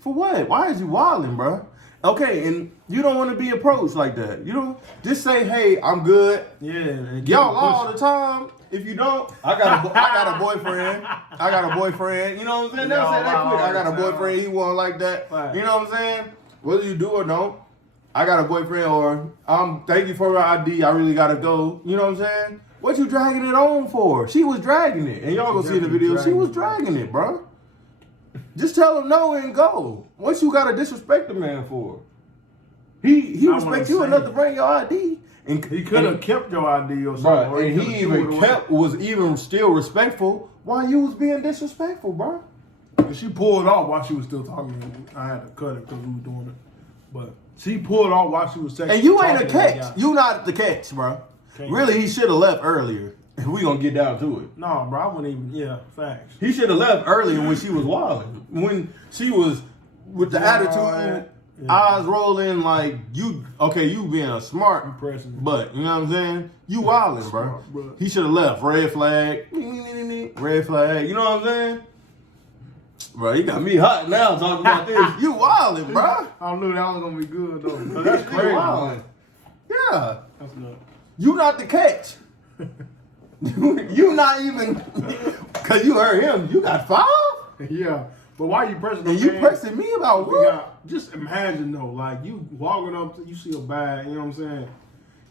For what? Why is you wilding, bro? Okay, and you don't want to be approached like that. You don't just say, "Hey, I'm good." Yeah. And Y'all lie all the time. If you don't, I got a boyfriend. I got a boyfriend. You know what I'm saying? They'll Y'all say that lie quick. all I got the a time. boyfriend. He won't like that. Right. You know what I'm saying? Whether you do or don't, I got a boyfriend, or thank you for your ID. I really gotta go. You know what I'm saying? What you dragging it on for? She was dragging it, and y'all gonna see in the video. She was dragging it, bro. Just tell him no and go. What you gotta disrespect the man for? He I respect wanna you say- enough to bring your ID. And He could have kept your ID or something. bro, or and could've he threw it even away. was even still respectful while you was being disrespectful, bro. And she pulled off while she was still talking to me. I had to cut it because we were doing it. But she pulled off while she was texting. And you ain't a talking to that catch. guy. You not the catch, bro. Can't. Really, he should have left earlier. If we gonna get down to it, No, bro, I wouldn't even. Yeah, facts. he should have left earlier when she was wilding. When she was with the Yeah, attitude, yeah. eyes rolling like you. Okay, you being a smart, Impressive. but you know what I'm saying. You wilding, bro. Smart, bro. He should have left. Red flag. Red flag. You know what I'm saying? Bro, you got me hot now talking about this. You wildin', bro. I knew that was gonna be good though. 'Cause That's That's crazy. wildin'. Yeah. That's nuts. You not the catch. You not even, cause you heard him. You got 5, Yeah, but why you pressing? and the you man? pressing me about We what? got, just imagine though, like you walking up to, you see a bag, you know what I'm saying?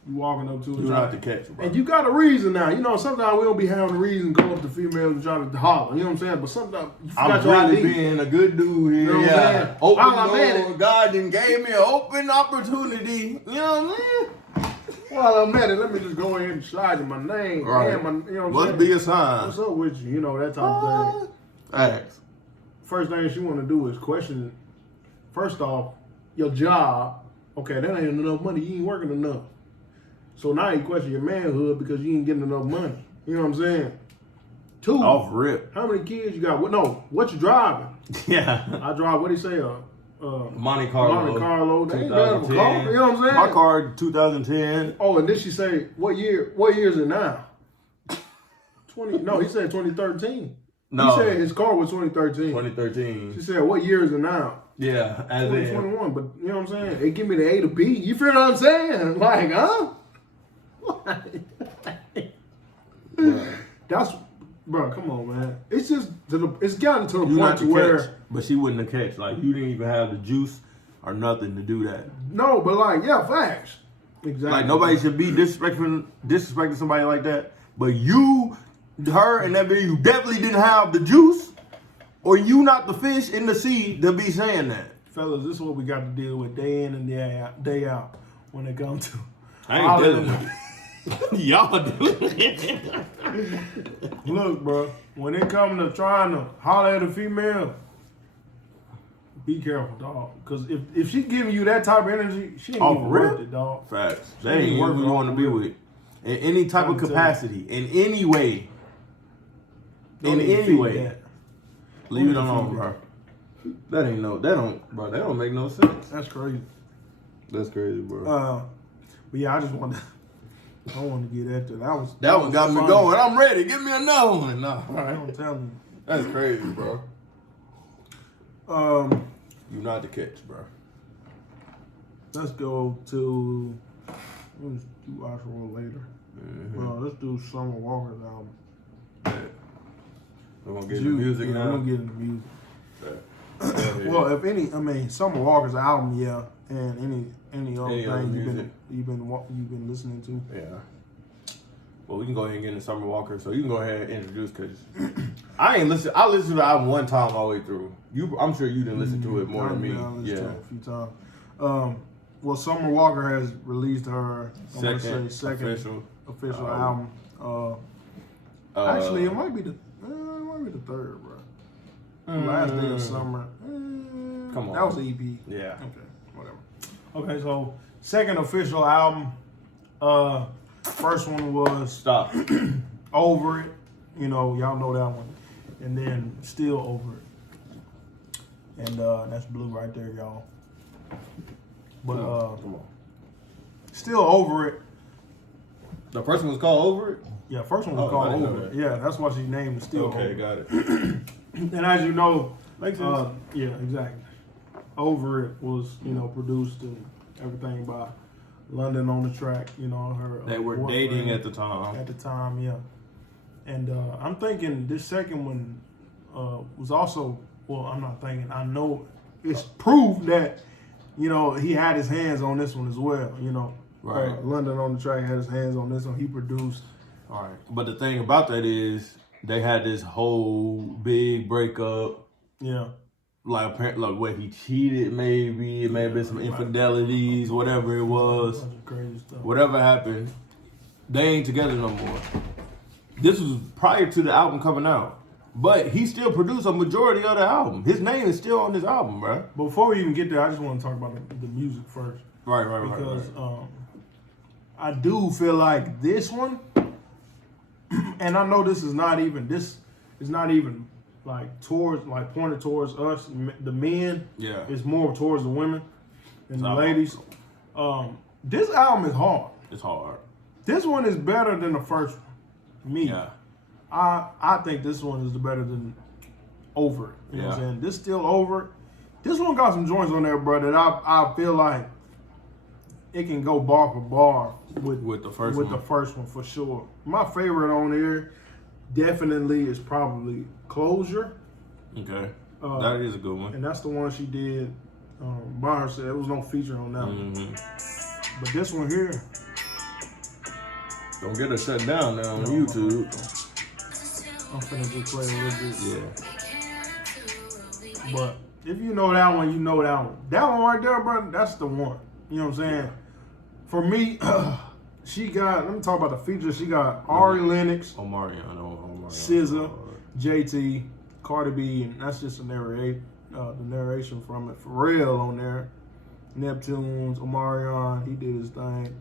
You walking up to it. You trying- not the catch, bro. And you got a reason now. You know, sometimes we don't be having a reason to go up to females and try to holler. You know what I'm saying? But sometimes you forgot I'm your really ID. being a good dude here. You know what I'm Yeah. saying? Open I'm at door. it. God done gave me an open opportunity. You know what I'm saying? Well, I'm at it. Let me just go ahead and slide in my name. Right. And my, you know what I'm Must saying? be a sign. What's up with you? You know, that type of thing. Thanks. First thing she want to do is question, first off, your job. Okay, that ain't enough money. You ain't working enough. So now you question your manhood because you ain't getting enough money. You know what I'm saying? 2, Off rip. how many kids you got? What you driving? Yeah. I drive, what do you say? Monte Carlo. Monte Carlo. They ain't bad of a car. You know what I'm saying? My car 2010. Oh, and then she say, what year is it now? 20, no, he said 2013. No. He said his car was 2013. 2013. She said, what year is it now? Yeah, as in 2021, but you know what I'm saying? They give me the A to B. You feel what I'm saying? Like, huh? That's, bro, come on, man. It's just, it's gotten to the you point not to the where, catch, but she wouldn't have catch. Like you didn't even have the juice or nothing to do that. no, but like, yeah, facts. Exactly. Like nobody should be disrespecting somebody like that. But you, her, and that baby, you definitely didn't have the juice, or you not the fish in the sea to be saying that. Fellas, this is what we got to deal with day in and day out when it comes to. I ain't dealing with it. Y'all dealing with it. Look, bro, when it comes to trying to holler at a female, be careful, dog. Because if she giving you that type of energy, she ain't Off even rip? worth it, dog. Facts. She That ain't ain't what worth we it want to off be rip. with. In any type of I'm telling you. capacity, in any way. Don't In even any feed way. that. Leave it Don't even alone, feed bro. That don't make no sense. That's crazy. That's crazy, bro. But yeah, I want to get after that. That one got me funny. going. I'm ready. Give me another one. No. All right, I'm telling you. That's crazy, bro. You not the catch, bro. Let's go to. Let's do AstroWorld later. Well, let's do Summer Walker's album. Yeah. We're gonna get into music now. We're gonna get into music. Yeah. Well, if any, I mean, Summer Walker's album, yeah, and any other thing you've been listening to. Yeah. Well, we can go ahead and get into Summer Walker. So you can go ahead and introduce, cause I listened to the album one time all the way through. I'm sure you didn't listen to it more than me. I listened to it a few times. Well, Summer Walker has released her second official album. Actually, it might be the third, bro. Last Day of Summer. Come on. That was the EP. Yeah. Okay, whatever. Okay, so second official album. First one was Stop. Over It. You know, y'all know that one. And then Still Over It. And that's Blue right there, y'all. But Come on. Still Over It. The first one was called Over It? Yeah, first one was I called didn't know Over It. that. Yeah, that's why she named it Still Over Okay, It. got it. And as you know, Makes sense. yeah, exactly. Over It was, produced and everything by London on the Track, her. They were dating at the time. At the time, yeah. And I'm thinking this second one was also, well, I'm not thinking, I know it's proof that, he had his hands on this one as well, Right. London on the Track had his hands on this one. He produced. All right. But the thing about that is they had this whole big breakup. Yeah. Like where he cheated, maybe. It may have been some infidelities, whatever it was. Bunch of crazy stuff. Whatever happened, they ain't together no more. This was prior to the album coming out. But he still produced a majority of the album. His name is still on this album, bro. Before we even get there, I just want to talk about the music first. Right. Because I do feel like this one, and I know this is not even like pointed towards us, the men. Yeah. It's more towards the women and the It's ladies. This album is hard. It's hard. This one is better than the first one. Me. Yeah. I think this one is better than Over It. You know what I'm Yeah. saying? This Still Over It. This one got some joints on there, bro, that I feel like it can go bar for bar with the first with one. the first one for sure. My favorite on there definitely is probably Closure. Okay. That is a good one. And that's the one she did by herself. There was no feature on that one. But this one here. Don't get her shut down now on YouTube. I'm finna just play a little bit. Yeah. But if you know that one, you know that one. That one right there, bro, that's the one. You know what I'm saying? For me, she got, let me talk about the features. She got Ari Lennox, Omarion. SZA, JT, Cardi B, and that's just the narration from it. Pharrell on there. Neptunes, Omarion, he did his thing.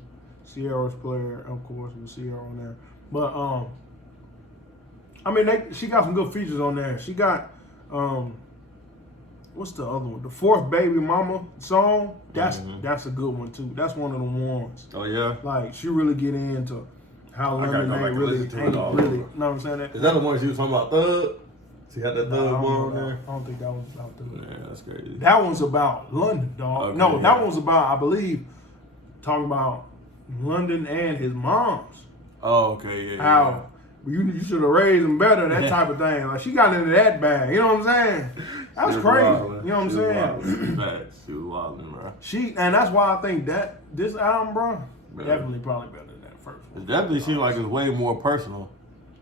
Sierra's player, of course, with Sierra on there. But she got some good features on there. She got what's the other one? The Fourth Baby Mama song. That's a good one too. That's one of the ones. Oh yeah. Like she really get into how London ain't really, you know what I'm saying? Is that the one she was talking about? Thug. She had that Thug one on there. I don't think that one's about Thug. Yeah, that's crazy. That one's about London, dog. Okay, no, yeah. that one's about, I believe, talking about London and his moms. Oh, okay, yeah. How you should have raised him better, that type of thing. Like she got into that bag. You know what I'm saying? That was crazy. You know what I'm saying? Facts. She was wilding, bro. And that's why I think that this album, bro, definitely probably better than that first one. It definitely seemed like it's way more personal.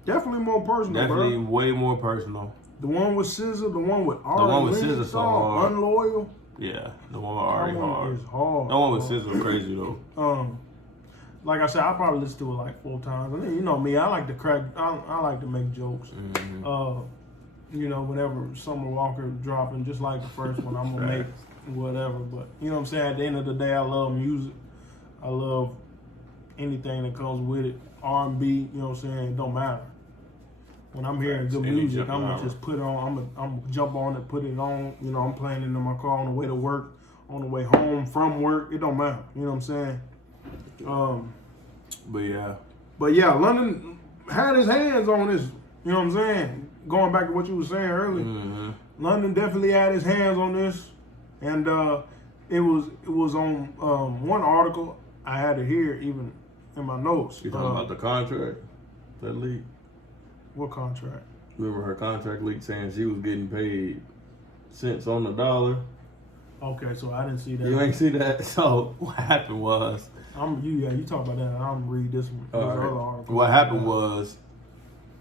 Definitely more personal, Definitely bro. way more personal. The one with SZA, the one with Ari. The one with Lennox SZA so hard. Unloyal. Yeah, the one with Ari That one hard. is hard. That one with SZA crazy though. Like I said, I probably listen to it like 4 times. I mean, you know me, I like to crack. I like to make jokes. Whenever Summer Walker dropping, just like the first one, I'm gonna make whatever. But you know what I'm saying? At the end of the day, I love music. I love anything that comes with it. R&B, you know what I'm saying? It don't matter. When I'm hearing good music, I'm gonna just put it on. I'm gonna jump on it, put it on. You know, I'm playing it in my car on the way to work, on the way home from work. It don't matter. You know what I'm saying? But yeah, London had his hands on this. You know what I'm saying? Going back to what you were saying earlier, London definitely had his hands on this. And it was on one article. I had it here even in my notes. You talking about the contract that leaked? What contract? Remember her contract leak saying she was getting paid cents on the dollar? Okay, so I didn't see that. You ain't see that? So what happened was... You talk about that. I'm gonna read this one. This other article. What happened was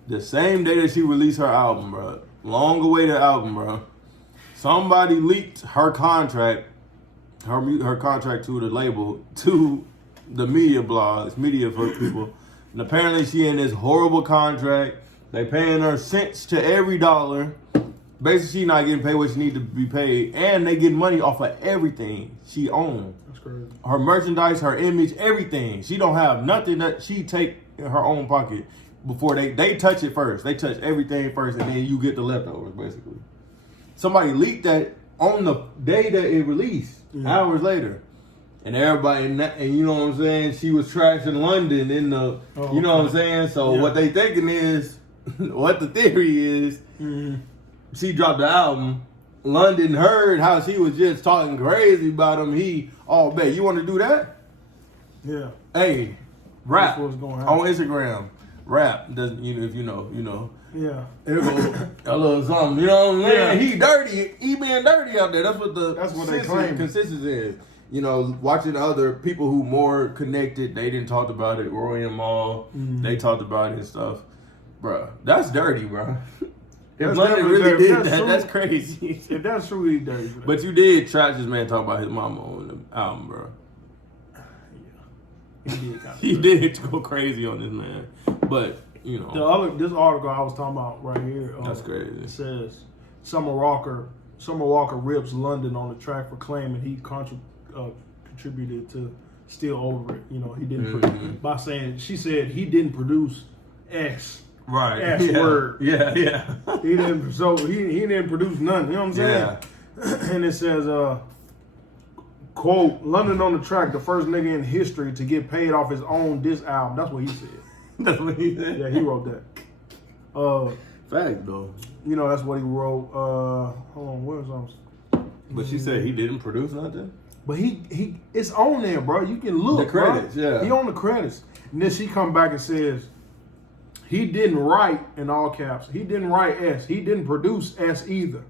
the same day that she released her album, bro, long awaited album, bro, somebody leaked her contract, her contract to the label, to the media blogs, media for people. And apparently she in this horrible contract. They paying her cents to every dollar. Basically, she not getting paid what she need to be paid. And they get money off of everything she owns. That's crazy. Her merchandise, her image, everything. She don't have nothing that she take in her own pocket before they touch it first. They touch everything first, and then you get the leftovers, basically. Somebody leaked that on the day that it released, hours later. And everybody, and you know what I'm saying, she was trashing London in the, you know what I'm saying? So what they thinking is, what the theory is, she dropped the album. London heard how she was just talking crazy about him. Bet you want to do that? Yeah. Hey, rap That's what's going on Instagram. Rap doesn't, if you know. Yeah. A little something. You know what I'm saying? Yeah. He dirty. He being dirty out there. That's what they claim. Consensus is. Watching other people who more connected, they didn't talk about it. Roy and Maul, they talked about it and stuff. Bruh, that's dirty, bro. If London really did that, that's crazy. If that's true, he's dirty. But you did trash this man talk about his mama on the album, bro. Yeah. He did. He did go crazy on this man. But, this article I was talking about right here. That's crazy. It says Summer Walker rips London on the track for claiming he contributed to Still Over It. He didn't by saying she said he didn't produce X. Right. AstroWorld. Yeah. He didn't. So he didn't produce none. You know what I'm saying? Yeah. And it says, quote, London on the track, the first nigga in history to get paid off his own diss album. That's what he said. That's what he said? Yeah, he wrote that. Fact, though. That's what he wrote. Hold on, where's something? But she said he didn't produce nothing? But he it's on there, bro. You can look, the credits, bro. Yeah. He on the credits. And then she come back and says, he didn't write, in all caps, he didn't write S. He didn't produce S either.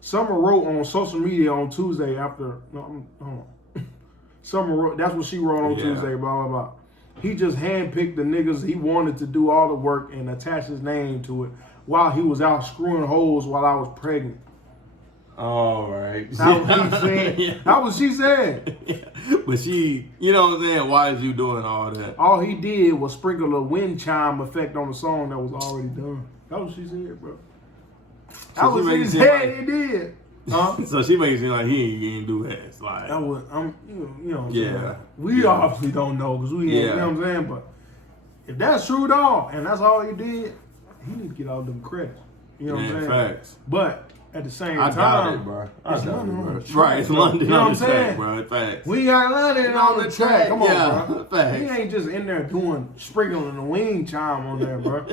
Summer wrote on social media on Tuesday after, hold on. Summer wrote, that's what she wrote on Tuesday, blah, blah, blah. He just handpicked the niggas he wanted to do all the work and attach his name to it while he was out screwing holes while I was pregnant. All right. That's what he said. That's what she said. Yeah. But she, you know what I'm saying? Why is you doing all that? All he did was sprinkle a wind chime effect on the song that was already done. That's what she said, bro. That was what she said he did. Huh? So she makes it seem like he ain't do that. Like that was, you know what I'm saying? We obviously don't know because we ain't, you know what I'm saying? But if that's true, dog, and that's all he did, he need to get all them credits. You know what I'm saying? Facts. But at the same I time, doubt it, bro. It's London on the track. Right, it's London you know on what the I'm track, saying? bro. Facts. We got London on the track. Come on, bro. Facts. He ain't just in there sprinkling the wing chime on there, bro.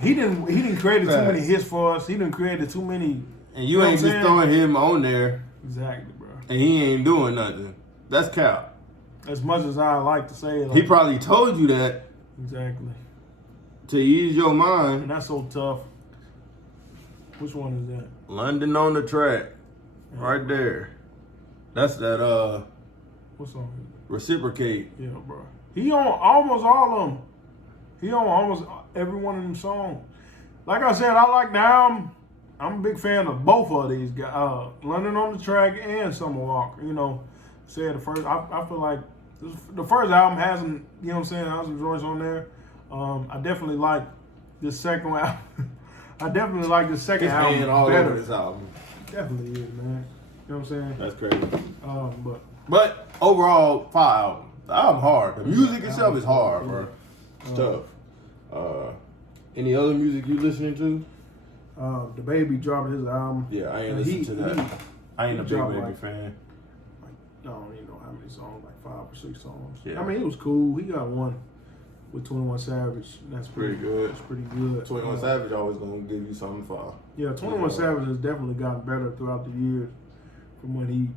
He didn't create too many hits for us. He didn't create too many. And you ain't just throwing him on there. Exactly, bro. And he ain't doing nothing. That's cap. As much as I like to say it. He probably told you that. Exactly. To ease your mind. And that's so tough. Which one is that? London on the track. Yeah, right there. That's that what song is it? Reciprocate. Yeah, bro. He on almost all of them. He on almost every one of them songs. Like I said, I like now. I'm a big fan of both of these guys. London on the track and Summer Walker. Said the first. I feel like the first album hasn't. You know what I'm saying? Has some joints on there. I definitely like this second album. I definitely like the second album all better. over this album. Definitely is, man. You know what I'm saying? That's crazy. But overall, 5 albums. The album hard. The music itself is hard, bro. It's tough. Any other music you listening to? The Baby dropped his album. Yeah, I ain't listening to that. I ain't a big Baby fan. I don't even know how many songs, like 5 or 6 songs. Yeah. I mean, it was cool. He got one with 21 Savage. That's pretty good. That's pretty good. 21 Savage always gonna give you something fire. Yeah, 21 Savage has definitely gotten better throughout the years. from when he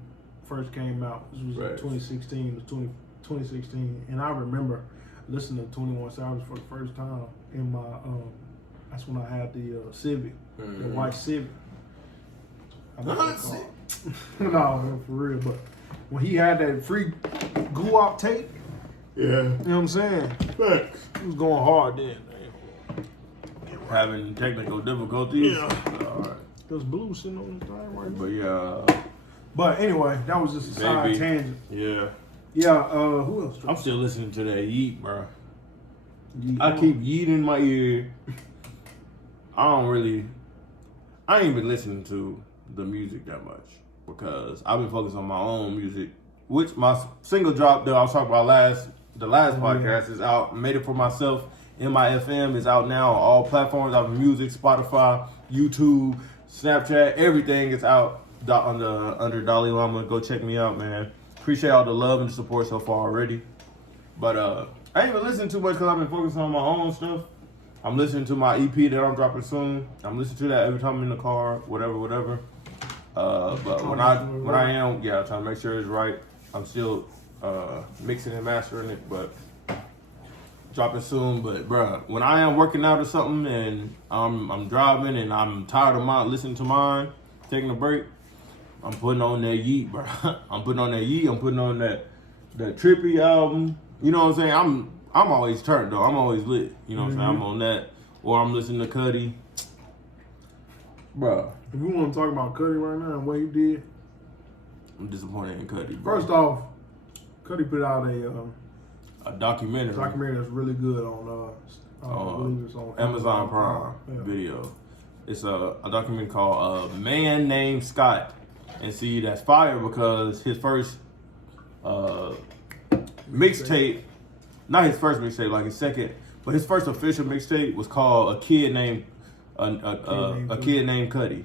first came out. This was Right. 2016. It was 2016, and I remember listening to 21 Savage for the first time in my. That's when I had the Civic, the white Civic. No, man, for real. But when he had that free guap tape, Yeah. you know what I'm saying? Facts. He was going hard then. Having technical difficulties. Yeah. All right. There's blue sitting on the thing right But here. yeah. But anyway, that was just a side Baby. tangent. Yeah. Yeah, who else? I'm still listening to that Yeet, bro. Yeet. I keep Yeet in my ear. I ain't been listening to the music that much because I've been focused on my own music, which my single drop that I was talking about the last podcast is out. Made It For Myself in my FM is out now on all platforms. Apple Music, Spotify, YouTube, Snapchat, everything is out under Dalai Lama. Go check me out, man. Appreciate all the love and the support so far already. But I ain't been listening too much because I've been focusing on my own stuff. I'm listening to my EP that I'm dropping soon. I'm listening to that every time I'm in the car, whatever. But when I am, trying to make sure it's right. I'm still mixing and mastering it, but dropping soon. But bruh, when I am working out or something and I'm driving and I'm tired of listening to mine, taking a break, I'm putting on that Yeet, bruh. I'm putting on that Yeet. I'm putting on that Trippy album. You know what I'm saying? I'm always turned though. I'm always lit. You know what I'm saying? I'm on that. Or I'm listening to Cudi. Bruh. If we want to talk about Cudi right now and what he did, I'm disappointed in Cudi. first off, Cudi put out a documentary that's really good on I believe it's on Amazon Prime Video. It's a documentary called Man Named Scott. And see, that's fire because his first mixtape, not his first mixtape, like his second, but his first official mixtape was called A Kid Named Cudi.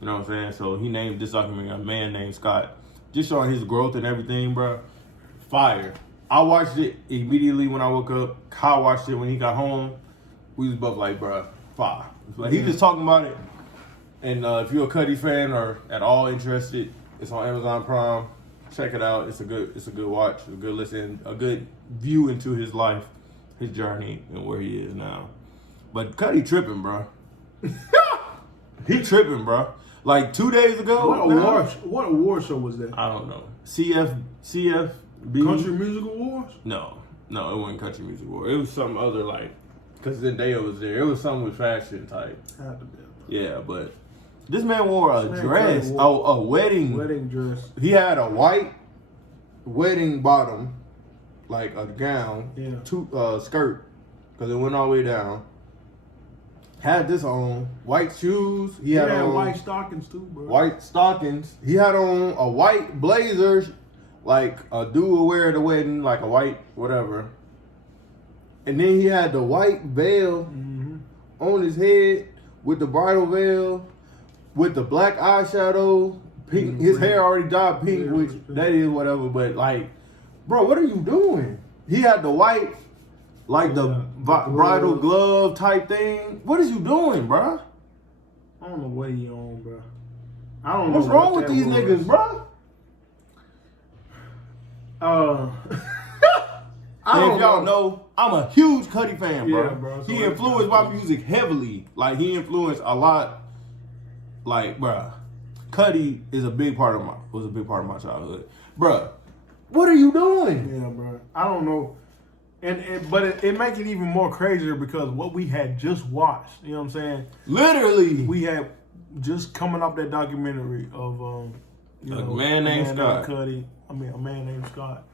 You know what I'm saying? So he named this documentary A Man Named Scott. Just showing his growth and everything, bro. Fire. I watched it immediately when I woke up. Kyle watched it when he got home. We was both like, bro, fire. Like, he just talking about it. And if you're a Cudi fan or at all interested, it's on Amazon Prime. Check it out. It's a good watch, a good listen, a good view into his life, his journey, and where he is now. But Cudi tripping, bro. He tripping, bro. Like 2 days ago. What award show was that? I don't know. CFB. Country Music Awards? No, it wasn't Country Music Awards. It was some other because Zendaya was there. It was something with fashion type. Had to be. Yeah, but this man wore a dress, a wedding dress. He had a white wedding bottom, like a gown, skirt, because it went all the way down. Had this on, white shoes. He had on white stockings too, bro. White stockings. He had on a white blazer, like a dude would wear at a wedding, like a white whatever. And then he had the white veil on his head with the bridal veil, with the black eyeshadow, pink. His hair already dyed pink, which that is whatever. But like, bro, what are you doing? He had the white, like the bridal glove type thing. What is you doing, bro? I don't know what he on, bro. I don't know what's wrong with these niggas, bro. If y'all know, I'm a huge Cudi fan, bro. Yeah, bro. So he influenced my music heavily. Like, he influenced a lot. Like, bro, Cudi was a big part of my childhood. Bro, what are you doing? Yeah, bro. I don't know. But it makes it even more crazier because what we had just watched, you know what I'm saying? Literally. We had just coming up that documentary of A Man Named Scott. Cudi. A Man Named Scott.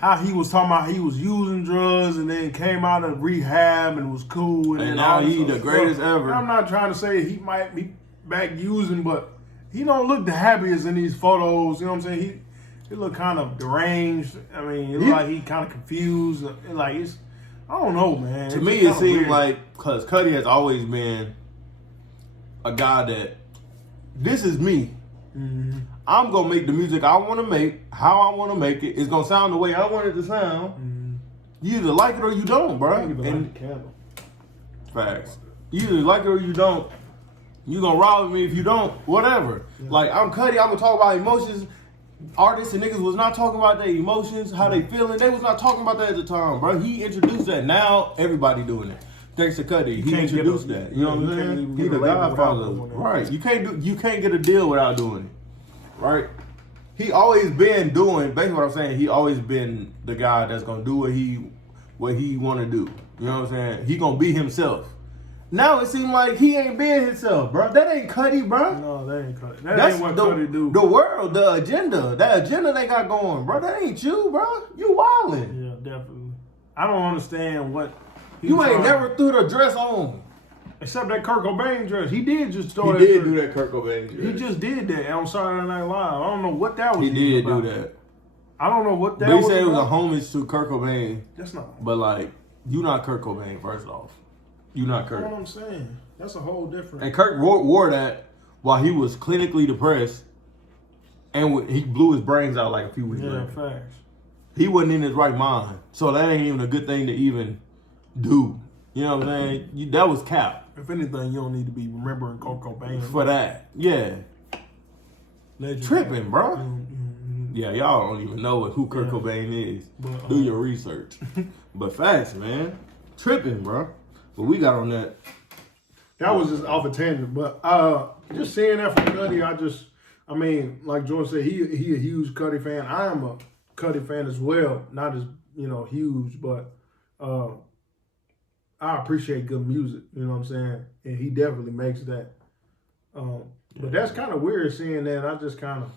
How he was talking about he was using drugs and then came out of rehab and was cool. And now he the greatest ever. I'm not trying to say he might be back using, but he don't look the happiest in these photos. You know what I'm saying? He look kind of deranged. I mean, it look like he kind of confused. Like I don't know, man. To me, it seemed like because Cudi has always been a guy that this is me. Mm-hmm. I'm gonna make the music I want to make, how I want to make it. It's gonna sound the way I want it to sound. Mm-hmm. You either like it or you don't, bro. I don't even like the candle. Facts. You either like it or you don't. You gonna ride with me if you don't, whatever. Yeah. Like, I'm Cuddy, I'm gonna talk about emotions. Artists and niggas was not talking about their emotions, how they feeling. They was not talking about that at the time, bro. He introduced that. Now everybody doing it. Thanks to Cuddy, he introduced that. You know what I'm saying? He the godfather. Right. You can't get a deal without doing it. Right? He always been doing, basically what I'm saying, he always been the guy that's gonna do what he wanna do. You know what I'm saying? He gonna be himself. Now it seems like he ain't being himself, bro. That ain't Cuddy, bro. No, that ain't Cuddy. That ain't what Cuddy do. The world, the agenda, that agenda they got going, bro. That ain't you, bro. You wildin'. Yeah, definitely. I don't understand what. You ain't never threw the dress on. Except that Kurt Cobain dress. He did just throw that. He did do that Kurt Cobain dress. He just did that on Saturday Night Live. I don't know what that was. He did do that. I don't know what that was. But he said it was a homage to Kurt Cobain. That's not. But like, you not Kurt Cobain, first off. You not Kurt. That's what I'm saying. That's a whole different. And Kurt wore that while he was clinically depressed, and he blew his brains out like a few weeks later. Yeah, facts. He wasn't in his right mind, so that ain't even a good thing to even do. You know what I'm saying? That was cap. If anything, you don't need to be remembering Kurt Cobain for that. Yeah. Legend. Tripping, bro. Yeah, y'all don't even know who Kurt Cobain is. But, do your research. But facts, man. Tripping, bro. But we got on that. That was just off a tangent. But just seeing that from Cuddy, I mean, like George said, he a huge Cuddy fan. I am a Cuddy fan as well. Not as, huge, but I appreciate good music. You know what I'm saying? And he definitely makes that. But that's kind of weird seeing that. I just kind of.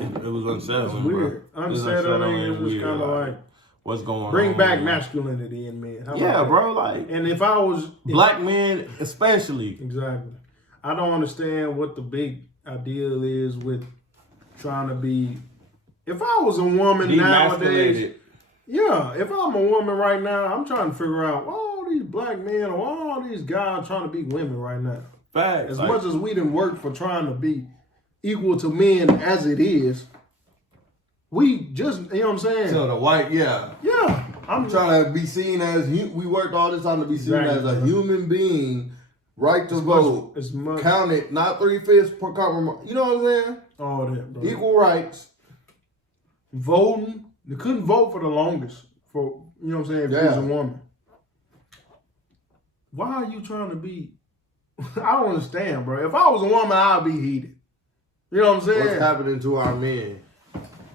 It was unsettling. It's weird. Bro. Unsettling. It was kind of like. What's going on? Bring back masculinity in men. Yeah, bro. Like, and if I was black men, especially. Exactly. I don't understand what the big ideal is with trying to be. If I was a woman nowadays, yeah. If I'm a woman right now, I'm trying to figure out why all these black men or why all these guys trying to be women right now. Facts. As much as we didn't work for trying to be equal to men as it is. We just, you know what I'm saying? So the white, yeah. I'm trying to be seen as, we worked all this time to be seen as a human being, right to vote, counted, not 3/5 per compromise. You know what I'm saying? All that, bro. Equal rights. Voting. You couldn't vote for the longest, for, you know what I'm saying, if you was a woman. Why are you trying to be, I don't understand, bro. If I was a woman, I'd be heated. You know what I'm saying? What's happening to our men?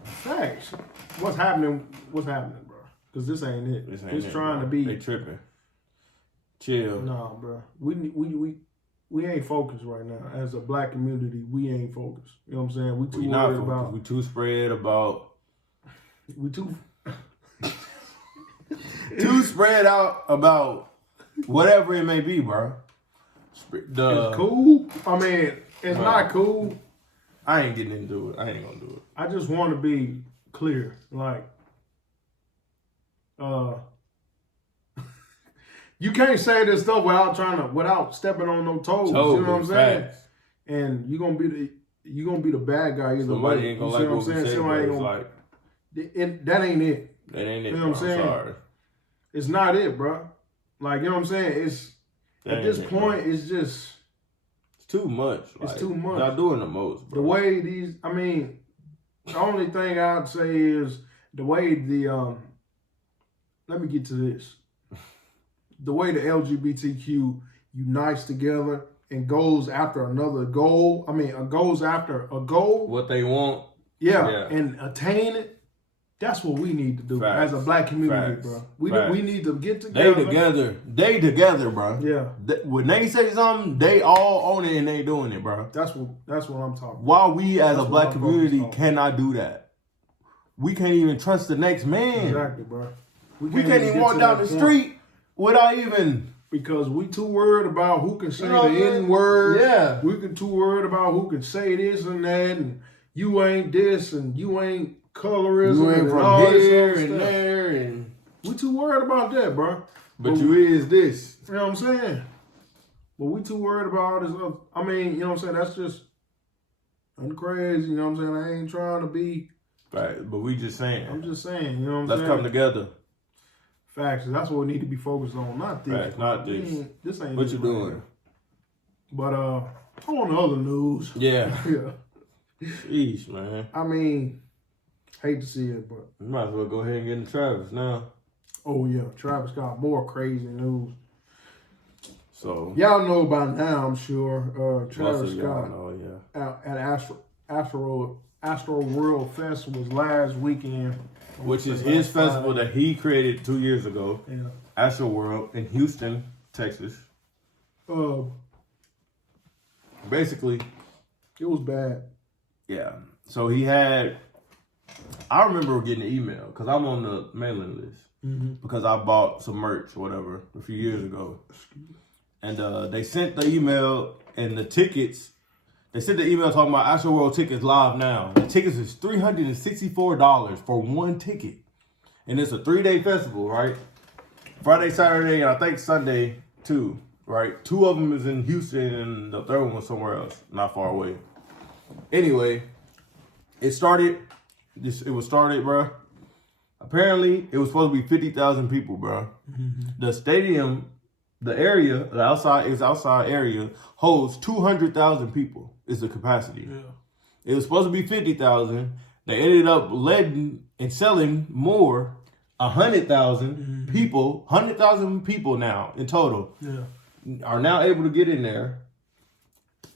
Facts. What's happening, bro? Because this ain't it. It's trying to be. They tripping. Chill. Nah, bro. We ain't focused right now. As a black community, we ain't focused. You know what I'm saying? We too worried about. We too spread about. We too. Too spread out about whatever it may be, bro. It's cool. I mean, it's not cool. I ain't getting into it. I ain't gonna do it. I just want to be clear. Like, you can't say this stuff without stepping on no toes. You know what I'm saying? Facts. And you're gonna be the bad guy either Somebody way. ain't gonna like what we say, Somebody ain't gonna, that ain't it. That ain't it. You know what I'm saying? Sorry. It's not it, bro. Like, you know what I'm saying? It's at this point, it's just. Too much. It's too much. Y'all doing the most, bro. The way the only thing I'd say is the way let me get to this. The way the LGBTQ unites together and goes after another goal. Goes after a goal. What they want. Yeah. And attain it. That's what we need to do as a black community, bro. We need to get together. They together, bro. Yeah. When they say something, they all own it and they doing it, bro. That's what I'm talking about. Why we as a black community cannot do that? We can't even trust the next man. Exactly, bro. We can't even walk down the street without even. Because we too worried about who can say the N-word. Yeah. We too worried about who can say this and that, and you ain't this and you ain't colorism. You ain't and from all here this and stuff. there and. We too worried about that, bro. But you is this. You know what I'm saying? But we too worried about all this other. You know what I'm saying? That's just crazy. You know what I'm saying? I ain't trying to be. Right, but we just saying. I'm just saying. You know what I'm saying? Let's come together. Facts. That's what we need to be focused on. Not this. Facts, not this. This ain't what it, you doing? But On the other news. Yeah. Yeah. Sheesh, man. I mean, hate to see it, but. You might as well go ahead and get into Travis now. Oh, yeah. Travis got more crazy news. So. Y'all know by now, I'm sure. Travis Scott. Scott at AstroWorld Fest was last weekend. Which is his festival that he created 2 years ago. Yeah. AstroWorld in Houston, Texas. Basically. It was bad. Yeah. So he had, I remember getting an email because I'm on the mailing list because I bought some merch or whatever a few years ago. And they sent the email and the tickets. They sent the email talking about AstroWorld tickets live now. The tickets is $364 for one ticket. And it's a 3-day festival, right? Friday, Saturday, and I think Sunday too, right? 2 of them is in Houston and the third one was somewhere else, not far away. Anyway, it was started, bro. Apparently, it was supposed to be 50,000 people, bro. The stadium, the area, the outside area, holds 200,000 people is the capacity. Yeah. It was supposed to be 50,000. They ended up letting and selling more, 100,000 people, 100,000 people now in total are now able to get in there.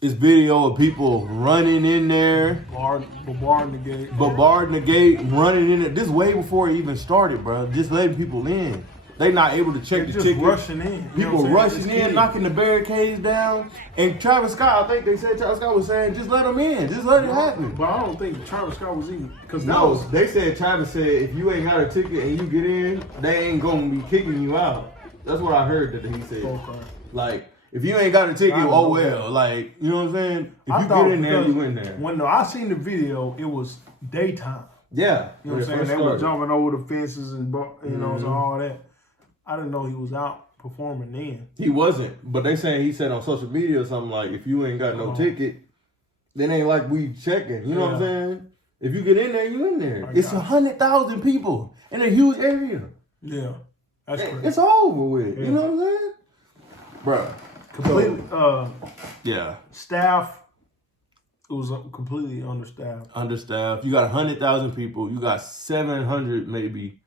It's video of people running in there. Bombarding the gate. Bombarding the gate, running in it. This way before it even started, bro. Just letting people in. They not able to check the just tickets. Rushing in. People rushing in, knocking the barricades down. And Travis Scott, I think they said Travis Scott was saying, just let them in. Just let it happen. But I don't think Travis Scott was even. Because they said Travis said, if you ain't got a ticket and you get in, they ain't going to be kicking you out. That's what I heard that he said. Okay. Like, if you ain't got a ticket, oh well. Like, you know what I'm saying? If you get in there, you in there. When I seen the video, it was daytime. Yeah. You know what I'm saying? They were jumping over the fences and, you know, so all that. I didn't know he was out performing then. He wasn't. But they saying he said on social media or something like, if you ain't got no ticket, then ain't like we checking. You know what I'm saying? If you get in there, you in there. It's 100,000 people in a huge area. Yeah. That's crazy. It's over with. Yeah. You know what I'm saying? Bruh. Completely, staff, it was completely understaffed. You got 100,000 people. You got 700 maybe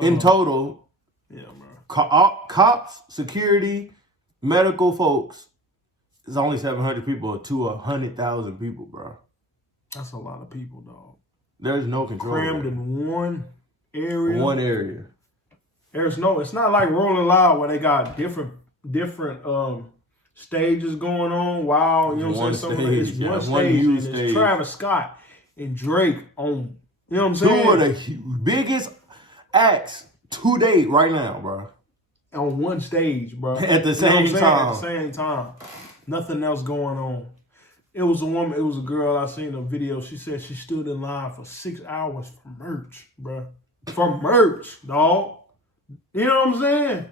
in total. Yeah, bro. Cops, security, medical folks. It's only 700 people to 100,000 people, bro. That's a lot of people, dog. There's no control. Crammed in one area. It's not like Rolling Loud where they got different stages going on. Wow, you know what I'm saying? It's one stage. It's Travis Scott and Drake on. You know what I'm saying? 2 of the biggest acts to date right now, bro. On one stage, bro. At the same time. At the same time. Nothing else going on. It was a girl, I seen a video. She said she stood in line for 6 hours for merch, bro. For merch, dog. You know what I'm saying?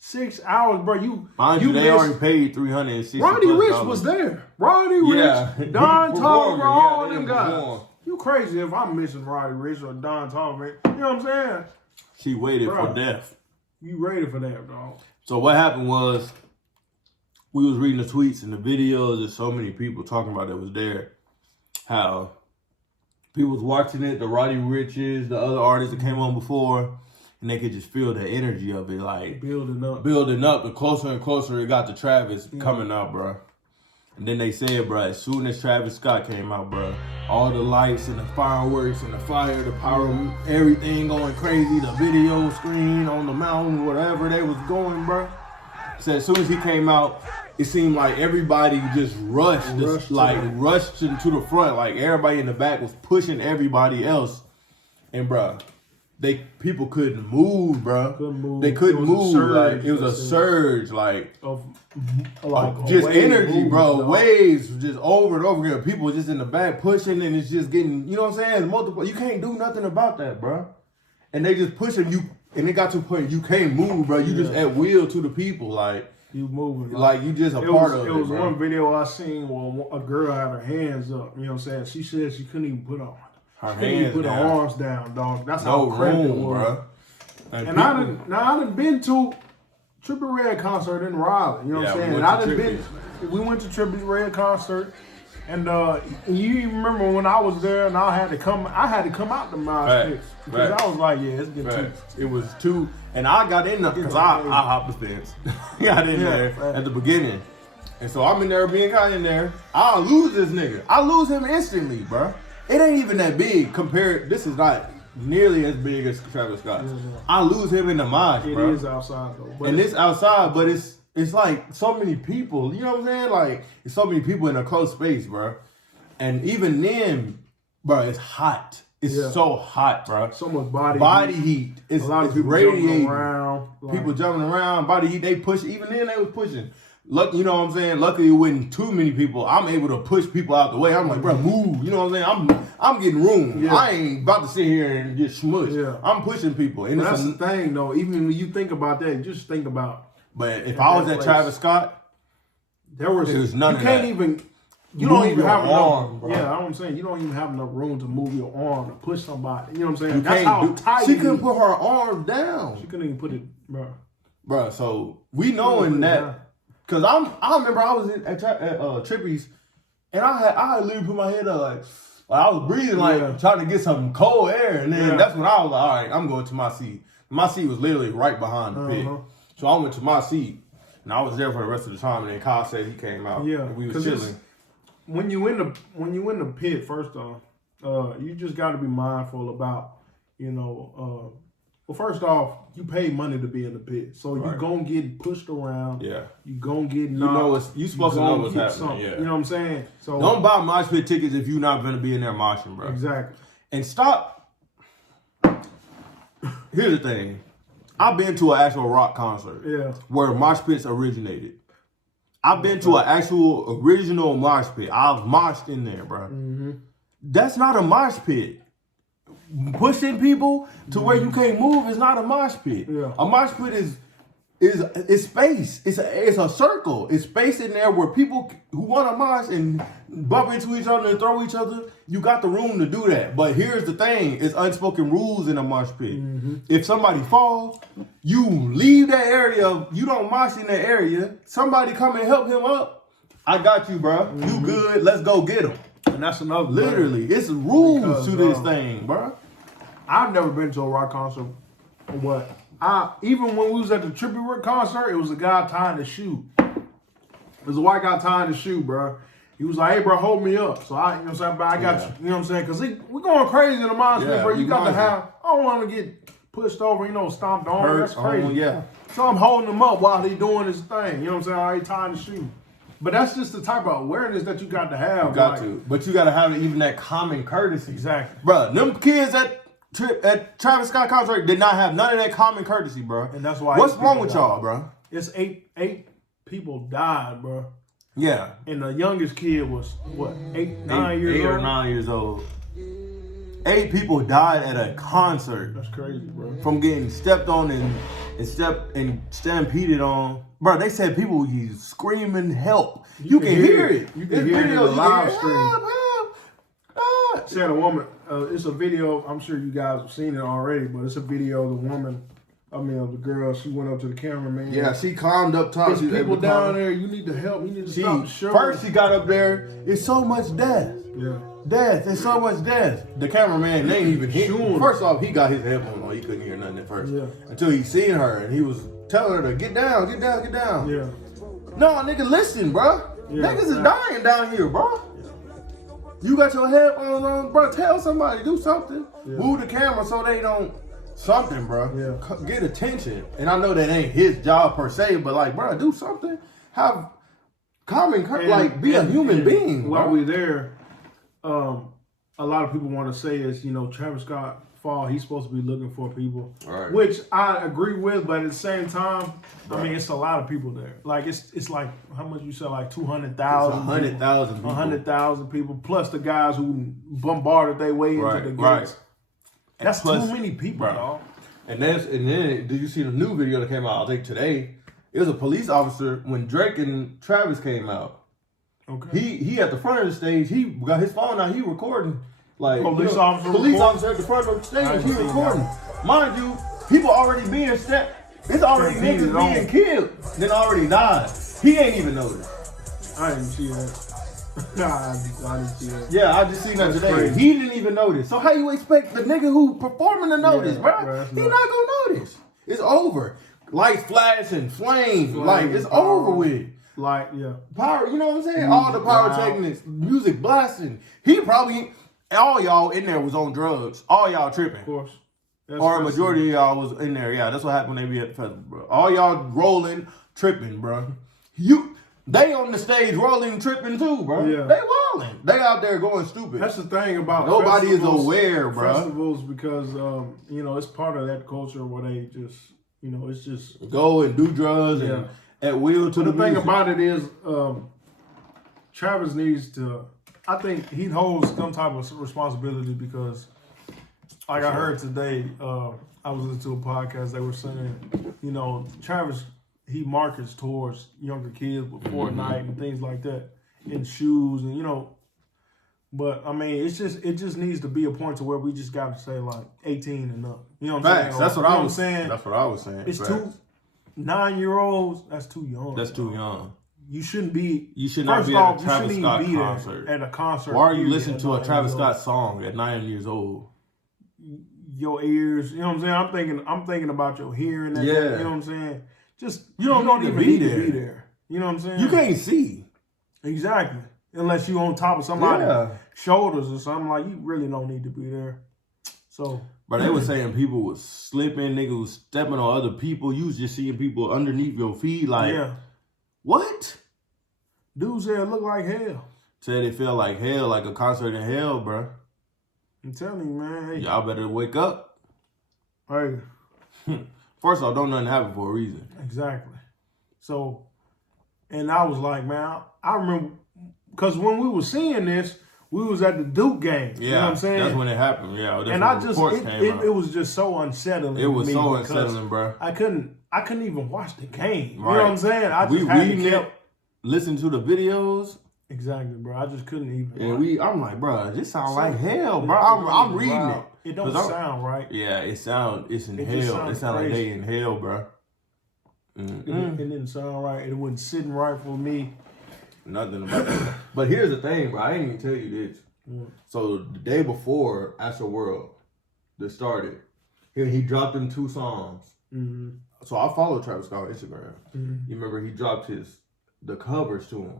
6 hours, bro. They already paid $360. Roddy Ricch was there. Roddy Ricch, Don Toliver, all them guys. You crazy if I'm missing Roddy Ricch or Don Toliver. You know what I'm saying? She waited for death. You ready for that, dog? So what happened was, we was reading the tweets and the videos. There's so many people talking about it was there. How people was watching it, the Roddy Ricches, the other artists that came on before, and they could just feel the energy of it, like building up. The closer and closer it got to Travis coming out, bro. And then they said, bro, as soon as Travis Scott came out, bro, all the lights and the fireworks and the fire, the power, everything going crazy, the video screen on the mountain, whatever they was going, bro. So as soon as he came out, it seemed like everybody just rushed into the front. Like everybody in the back was pushing everybody else. And bro, people couldn't move, bro. They couldn't move. It was a surge, of just energy, bro. Waves just over and over again. People just in the back pushing, and it's just getting, you know what I'm saying? Multiple. You can't do nothing about that, bro. And they just pushing you, and it got to a point you can't move, bro. You just at will to the people, like you moving, like you just a part of it. It was bro. one video I seen where a girl had her hands up. You know what I'm saying? She said she couldn't even put her hands put her arms down, dog. That's how cramped it was, bro. And I done been to Trippie Redd concert in Raleigh. You know what I'm saying? We went to Trippie Redd concert. And you remember when I was there and I had to come out the mosh pit because I was like, yeah, it's getting too. It was too, and I got in there because I hopped the fence. Got in there at the beginning, and so I'm in there being kind in there. I'll lose this nigga. I lose him instantly, bro. It ain't even that big compared. This is not nearly as big as Travis Scott. I lose him in the mosh, bro. It is outside though, and it's outside, but it's like so many people, you know what I'm saying? Like, it's so many people in a close space, bro. And even then, bro, it's hot. It's so hot, bro. So much body heat. It's, a lot of people radiating. jumping around. People jumping around, body heat. They push. Even then, they was pushing. You know what I'm saying? Luckily, it wasn't too many people. I'm able to push people out the way. I'm like, bro, move. You know what I'm saying? I'm getting room. Yeah. I ain't about to sit here and get smushed. Yeah. I'm pushing people. And that's the thing, though. Even when you think about that, just think about. But if I was at Travis Scott, there was none of that. You don't even have arm, enough. bro. Yeah, I'm saying you don't even have enough room to move your arm to push somebody. You know what I'm saying? That's how tight. She couldn't put her arm down. She couldn't even put it, bro. Bro, so we knowing that, cause I remember I was at Trippie's, and I had literally put my head up like I was breathing trying to get some cold air, and then that's when I was like, all right, I'm going to my seat. My seat was literally right behind the pit, so I went to my seat, and I was there for the rest of the time. And then Kyle said he came out. Yeah, and we was chilling. When you in the pit, first off, you just got to be mindful about, well, first off, you pay money to be in the pit, so you gonna get pushed around. Yeah, you gonna get knocked. You supposed to know what's happening. Yeah. You know what I'm saying? So don't buy mosh pit tickets if you're not gonna be in there moshing, bro. Exactly. And stop. Here's the thing. I've been to an actual rock concert where mosh pits originated. I've been to an actual original mosh pit. I've moshed in there, bro. Mm-hmm. That's not a mosh pit. Pushing people to where you can't move is not a mosh pit. Yeah. A mosh pit is space. It's a circle. It's space in there where people who want to mosh and bump into each other and throw each other, you got the room to do that. But here's the thing, it's unspoken rules in a mosh pit. Mm-hmm. If somebody falls, you leave that area, you don't mosh in that area, somebody come and help him up, I got you, bro. Mm-hmm. You good, let's go get him. And that's another literally, it's rules to this thing, bro. I've never been to a rock concert, but even when we was at the Trippie Redd concert, it was a guy tying his shoe. It was a white guy tying his shoe, bro. He was like, hey, bro, hold me up. So I got you. You know what I'm saying? Because we're going crazy in the mindset, bro. You got to have, I don't want to get pushed over, stomped on. That's crazy. So I'm holding him up while he doing his thing. You know what I'm saying? How he tying the shoe. But that's just the type of awareness that you got to have. You got to. But you got to have even that common courtesy. Exactly. Bro, them kids at Travis Scott concert did not have none of that common courtesy, bro. And that's why. What's wrong with y'all, bro? It's eight people died, bro. Yeah. And the youngest kid was, what, 9 years old? 8 or 9 years old. 8 people died at a concert. That's crazy, bro. From getting stepped on and stampeded on. Bro, they said people was screaming help. You can hear it. You can hear it in the live stream. Help. Said a woman, it's a video, I'm sure you guys have seen it already, but it's a video of the girl, she went up to the cameraman. Yeah, she climbed up top. There's people down there, you need to help, you need to stop the show. First she got up there, it's so much death. Yeah. There's so much death. The cameraman, they ain't even hit. First off, he got his headphones on, he couldn't hear nothing at first. Yeah. Until he seen her and he was telling her to get down. Yeah. No, nigga, listen, bro. Yeah, niggas is dying down here, bro. You got your headphones on, bro. Tell somebody, do something. Yeah. Move the camera so they don't something, bro. Yeah. Get attention. And I know that ain't his job per se, but like, bro, do something. Have common, be a human being. While we're there, a lot of people want to say is, Travis Scott fall, he's supposed to be looking for people, right. Which I agree with, but at the same time, right. I mean, it's a lot of people there. Like it's like how much you said, like 200,000, 100,000 people, plus the guys who bombarded their way into the gates. Right. That's plus, too many people, dog. And then did you see the new video that came out? I think today. It was a police officer when Drake and Travis came out. Okay. He at the front of the stage. He got his phone out. He recording. Like police officer at the front of the stage. He recording. Mind you, people already being stepped It's already niggas being killed. Then already died. He ain't even noticed. I didn't see that. I didn't see that. Yeah, I just seen that today. Crazy. He didn't even notice. So how you expect the nigga who performing to notice, bro? That's He nuts. not gonna notice. It's over. Lights flashing, flames, like it's power. over with. Like, yeah. Power, you know what I'm saying? All the pyrotechnics, music blasting. He probably, all y'all in there was on drugs. All y'all tripping. Of course. That's Or a crazy. majority of y'all was in there. Yeah, that's what happened when they be at the festival, bro. All y'all rolling, tripping, bro. They on the stage rolling, tripping too, bro. Yeah. They wilding. They out there going stupid. That's the thing about Nobody is festivals, aware, bro. Festivals, because you know, it's part of that culture where they just, you know, it's just Go and do drugs and at will to the the thing music. about it is, Travis needs to. I think he holds some type of responsibility because, like I heard today, I was listening to a podcast. They were saying, you know, Travis, he markets towards younger kids with Fortnite and things like that, in shoes and, you know. But I mean, it just needs to be a point to where we just got to say like 18 and up. You know what I'm Facts. saying? That's what You know I was saying. That's what I was saying. It's Facts. 9-year-olds. That's too young. That's too young. You shouldn't be. You should not First be off, at a you Travis shouldn't Scott even be concert. there at a concert. Why are you period listening at to a 9 Travis years old. Scott song at 9 years old? Your ears, you know what I'm saying? I'm thinking about your hearing. That, Yeah. you know what I'm saying? Just You don't need to be need to there. be there. You know what I'm saying? You can't see. Exactly. Unless you on top of somebody's Yeah. shoulders or something, like you really don't need to be there. So, But they were saying people was slipping, niggas was stepping on other people. You was just seeing people underneath your feet. Like, yeah, what? dude said it looked like hell. Said it felt like hell, like a concert in hell, bro. I'm telling you, man. Hey, Y'all better wake up. hey, First off, don't nothing happen for a reason. exactly. So, and I was like, man, I remember because when we were seeing this, we was at the Duke game. Yeah, You know what I'm saying? that's when it happened. Yeah, that's And when I the just, reports came out. it was just so unsettling. It was to me so because unsettling, bro. I couldn't even watch the game. You know Right. what I'm saying? I We just had reading to it, listen to the videos, Exactly, bro. I just couldn't even. and I'm like, bro, this sound like hell, bro. I'm reading it. It don't 'Cause sound right. Yeah, it's in It just hell. It sounds sound like they crazy. in hell, bro. It didn't sound right. It wasn't sitting right for me. Nothing about that. But here's the thing, bro. I didn't even tell you this. So the day before AstroWorld that started, he dropped them 2 songs. Mm-hmm. So I follow Travis Scott on Instagram. Mm-hmm. You remember he dropped the covers to him.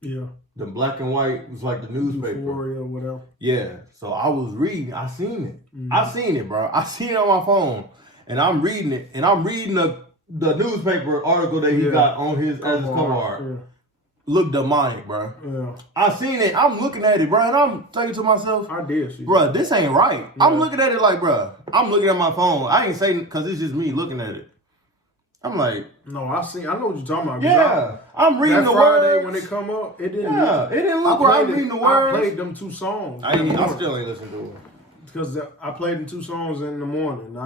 Yeah. The black and white was like the newspaper. Euphoria or whatever. Yeah. So I was reading. I seen it. Mm-hmm. I seen it, bro. I seen it on my phone, and I'm reading it, and I'm reading the newspaper article that he got on his as his cover art. Yeah. Look demonic, bro. Yeah. I seen it. I'm looking at it, bro, and I'm thinking to myself, I did see bro, this ain't right. Yeah. I'm looking at it like, bro, I'm looking at my phone. I ain't saying because it's just me looking at it. I'm like, No, I know what you're talking about. yeah, I'm reading That the Friday words. when they come up, it didn't. Yeah, it didn't look right. I'm reading the words. I played them 2 songs. I still ain't listening to it. Because I played them 2 songs in the morning.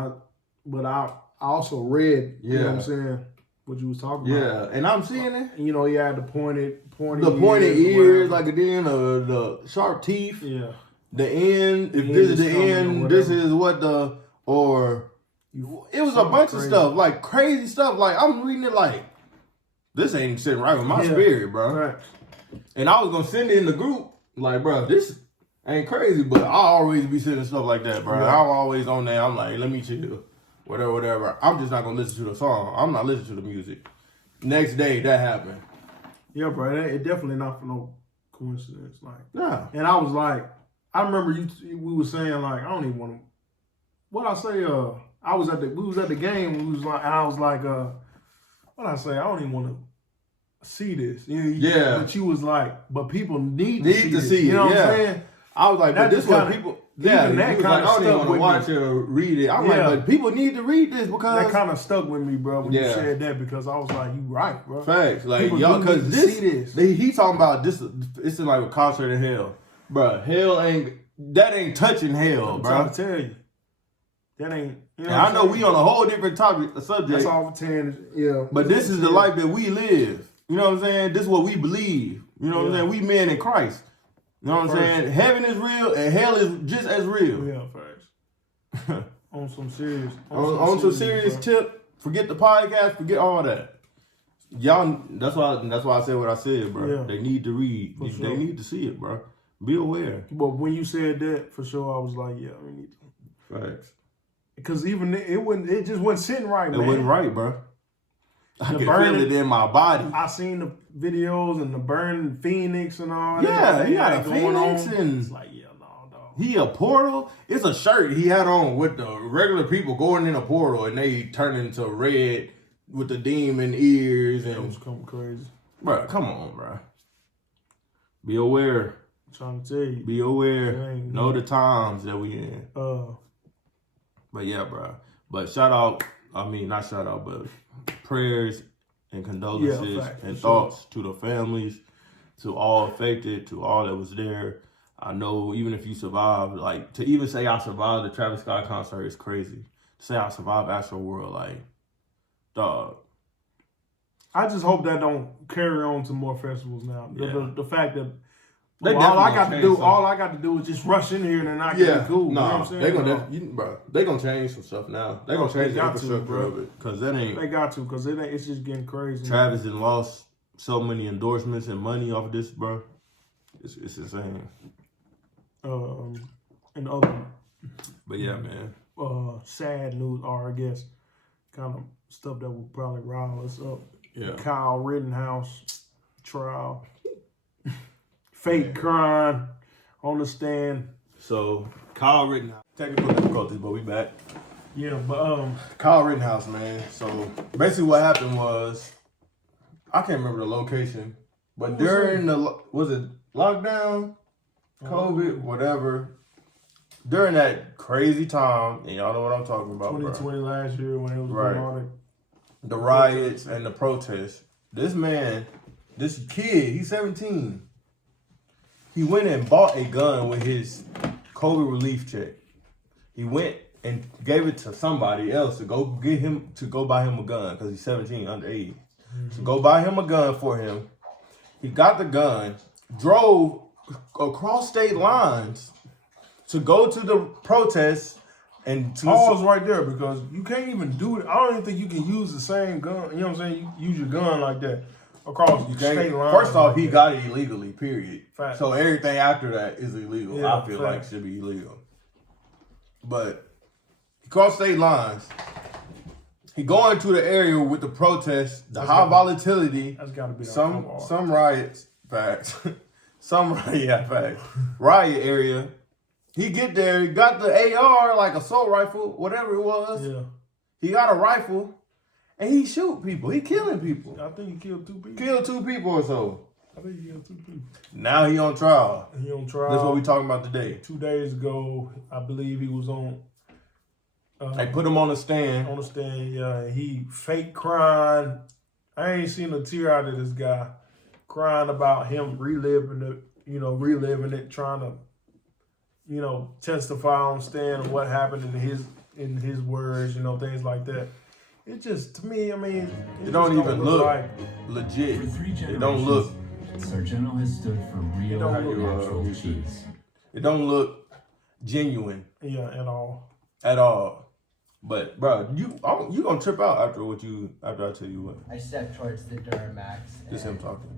But I also read. You know what I'm saying? What you was talking about. Yeah, and I'm seeing it. You know, he had the pointed ears, like at the end of the sharp teeth. Yeah. The end. If The this end is the is coming or end, this whatever. is what the or. It was a Something bunch crazy. of stuff, like crazy stuff. Like I'm reading it, like this ain't sitting right with my spirit, bro. Right. And I was gonna send it in the group, like, bro, this ain't crazy, but I always be sending stuff like that, bro. Yeah. I'm always on there. I'm like, let me chill, whatever. I'm just not gonna listen to the song. I'm not listening to the music. Next day, that happened. Yeah, bro. It definitely not for no coincidence. Like, Yeah. and I was like, I remember we were saying like, I don't even want to. What I say? We was at the game. And we was like, and I was like, what I say? I don't even want to see this. You know, Yeah. But you was like, but people need Need to see to this. see You know it, what yeah. I'm saying? I was like, That but this just what kinda- people. even Yeah, that he was kinda like, I don't even stuck want to with watch me. it or read it. I'm Yeah. like, but people need to read this because That kind of stuck with me, bro, when you Yeah. said that, because I was like, you right, bro. facts, like People y'all, do because need to this, see this. he talking about this. It's like a concert in hell, bro. Hell ain't touching hell, I'm bro. trying to tell you. That ain't. You know And what I know I'm we saying? on a whole different subject, That's all for 10. Yeah. but this is the life that we live. You know what I'm saying? This is what we believe. You know what I'm Yeah. saying? We men in Christ. You know what I'm saying? Heaven is real and hell is just as real. Yeah, facts. On some serious. On some serious bro. tip, Forget the podcast. Forget all that. Y'all, that's why I said what I said, bro. Yeah. They need to read. For They sure. need to see it, bro. Be aware. But when you said that, for sure, I was like, yeah, we need to. Facts. Because even it just wasn't sitting right, man. It wasn't right, bro. I The can burning- feel it in my body. I seen the videos and the burning Phoenix and all that. Yeah, he had a going on. Phoenix and It's like, yeah, no, dog. he a portal. It's a shirt he had on with the regular people going in a portal and they turn into red with the demon ears It was and coming crazy. bro, come on, bro. Be aware. I'm trying to tell you. Be aware. Dang. Know the times that we in. But yeah, bro. But not shout out, but prayers and condolences Yeah, fact, and for thoughts to the families, to all affected, to all that was there. I know even if you survived, like to even say I survived the Travis Scott concert is crazy. To say I survived AstroWorld, like, dog. I just hope that don't carry on to more festivals now. Yeah. The fact that They all I definitely got to do is just rush in here and then I get it cool. You know what I'm saying? They gonna change some stuff now. They gonna change the got to, infrastructure bro. of it because that ain't. They got to, because it's just getting crazy. Travis has lost so many endorsements and money off of this, bro. It's insane. And other But yeah, man. sad news, or I guess kind of stuff that will probably rile us up. Yeah. Kyle Rittenhouse trial. Fake crime on the stand. So Kyle Rittenhouse, technical difficulties, but we back. Yeah, but Kyle Rittenhouse, man. So basically, what happened was, I can't remember the location, but during was it lockdown, COVID, whatever. During that crazy time, and y'all know what I'm talking about, 2020 bro. last year when it was Right. going on. The riots and the protests. This kid, he's 17. He went and bought a gun with his COVID relief check. He went and gave it to somebody else to go buy him a gun because he's 17, underage. To go buy him a gun for him. He got the gun, drove across state lines to go to the protests and to Pause right there, because you can't even do it. I don't even think you can use the same gun. You know what I'm saying? You use your gun like that across state lines. First off, like he that. got it illegally, period. Fact. So everything after that is illegal. Yeah, I feel fact. like should be illegal. But he crossed state lines. He going to the area with the protests, the high volatility. That's got to be Some riots, facts. Facts. Riot area. He get there, he got the AR, like assault rifle, whatever it was. Yeah. He got a rifle, and he shoot people. He killing people. I think he killed 2 people. Killed 2 people or so. I think he killed 2 people. Now he on trial. He on trial. That's what we talking about today. 2 days ago, I believe he was on. They put him on the stand. On the stand, yeah. He fake crying. I ain't seen a tear out of this guy crying about him reliving it, trying to, testify on stand of what happened in his words, things like that. It just, to me, I mean, It don't even look like legit. For 3 It don't look. Sargento has stood for real natural cheese. It don't look genuine at all. At all. But bro, you gonna trip out after I tell you what. I stepped towards the Duramax. Just him talking.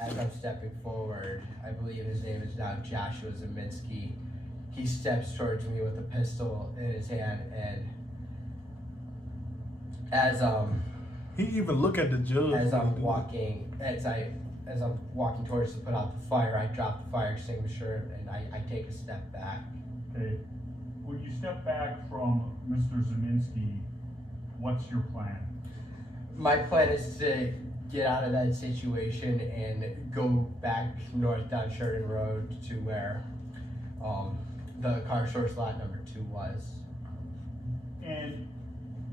As I'm stepping forward, I believe his name is now Joshua Zeminski. He steps towards me with a pistol in his hand, and as he even look at the judge as I'm walking towards to put out the fire, I drop the fire extinguisher and I take a step back. Okay. When you step back from Mr. Zeminski, what's your plan? My plan is to get out of that situation and go back north down Sheridan Road to where the car source lot number 2 was. And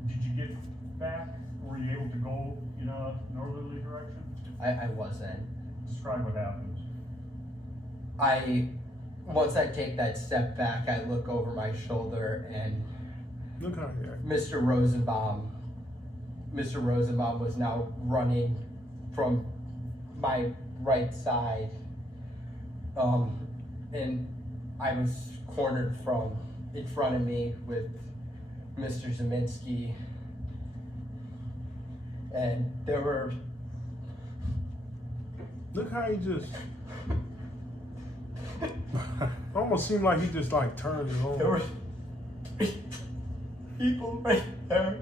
did you get back? Were you able to go in a northerly direction? I wasn't. Describe what happens. Once I take that step back, I look over my shoulder and look out here. Mr. Rosenbaum was now running from my right side, and I was cornered from in front of me with Mr. Zeminski And there were. Look how he just. Almost seemed like he just like turned it on. There were people right there.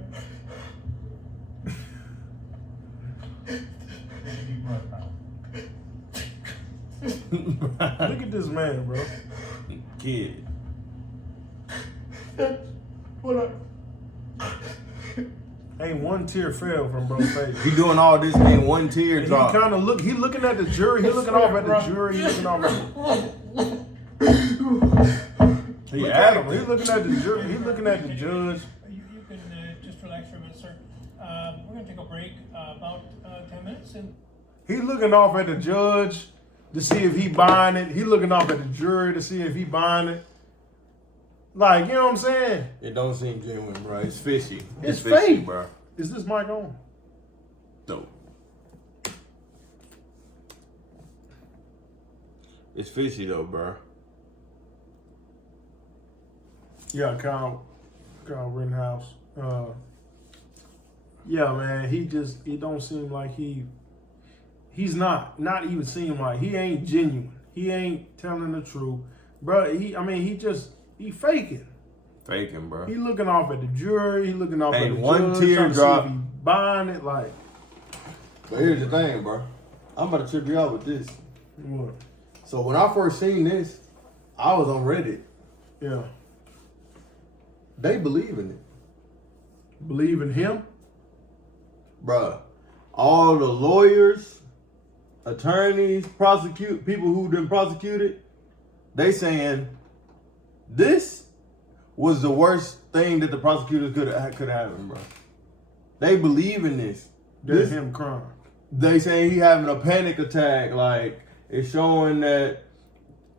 Look at this man, bro. Kid. What Ain't one tear fell from bro's face. He doing all this, ain't one tear And drop. he kind of look. He looking at the jury. He looking off at the jury. He looking off at. He Look at him. He looking at the jury. He looking at the judge. You can just relax for a minute, sir. We're going to take a break about 10 minutes. And He looking off at the judge to see if he buying it. He looking off at the jury to see if he buying it. Like, you know what I'm saying? It don't seem genuine, bro. It's fishy. It's fishy, fake, bro. Is this mic on? No. It's fishy though, bro. Yeah, Kyle Rittenhouse. Yeah, man, it don't seem like he's not even seem like he ain't genuine. He ain't telling the truth. Bro, he faking. Faking, bro. He looking off at the jury, he looking off at the one judge, trying to see teardrop. if he buying it, like. But here's the thing, bro. I'm about to trip you out with this. What? So when I first seen this, I was on Reddit. Yeah. They believe in it. Believe in him? Bruh. All the lawyers, attorneys, people who been prosecuted, they saying this was the worst thing that the prosecutors could happen, bro. They believe in this. That's him crying. They saying he having a panic attack. Like, it's showing that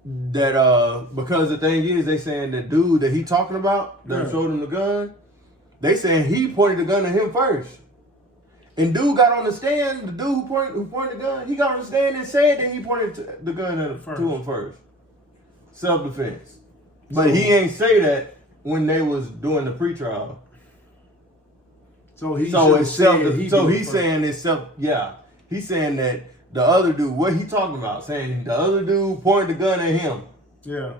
because the thing is, they saying the dude that he talking about that showed him the gun, they saying he pointed the gun at him first. And dude got on the stand, the dude who pointed the gun, he got on the stand and said that he pointed the gun to him first. Self-defense. But he ain't say that when they was doing the pretrial. He's saying it's self. Yeah, he's saying that the other dude. What he talking about? Saying the other dude pointed the gun at him. Yeah.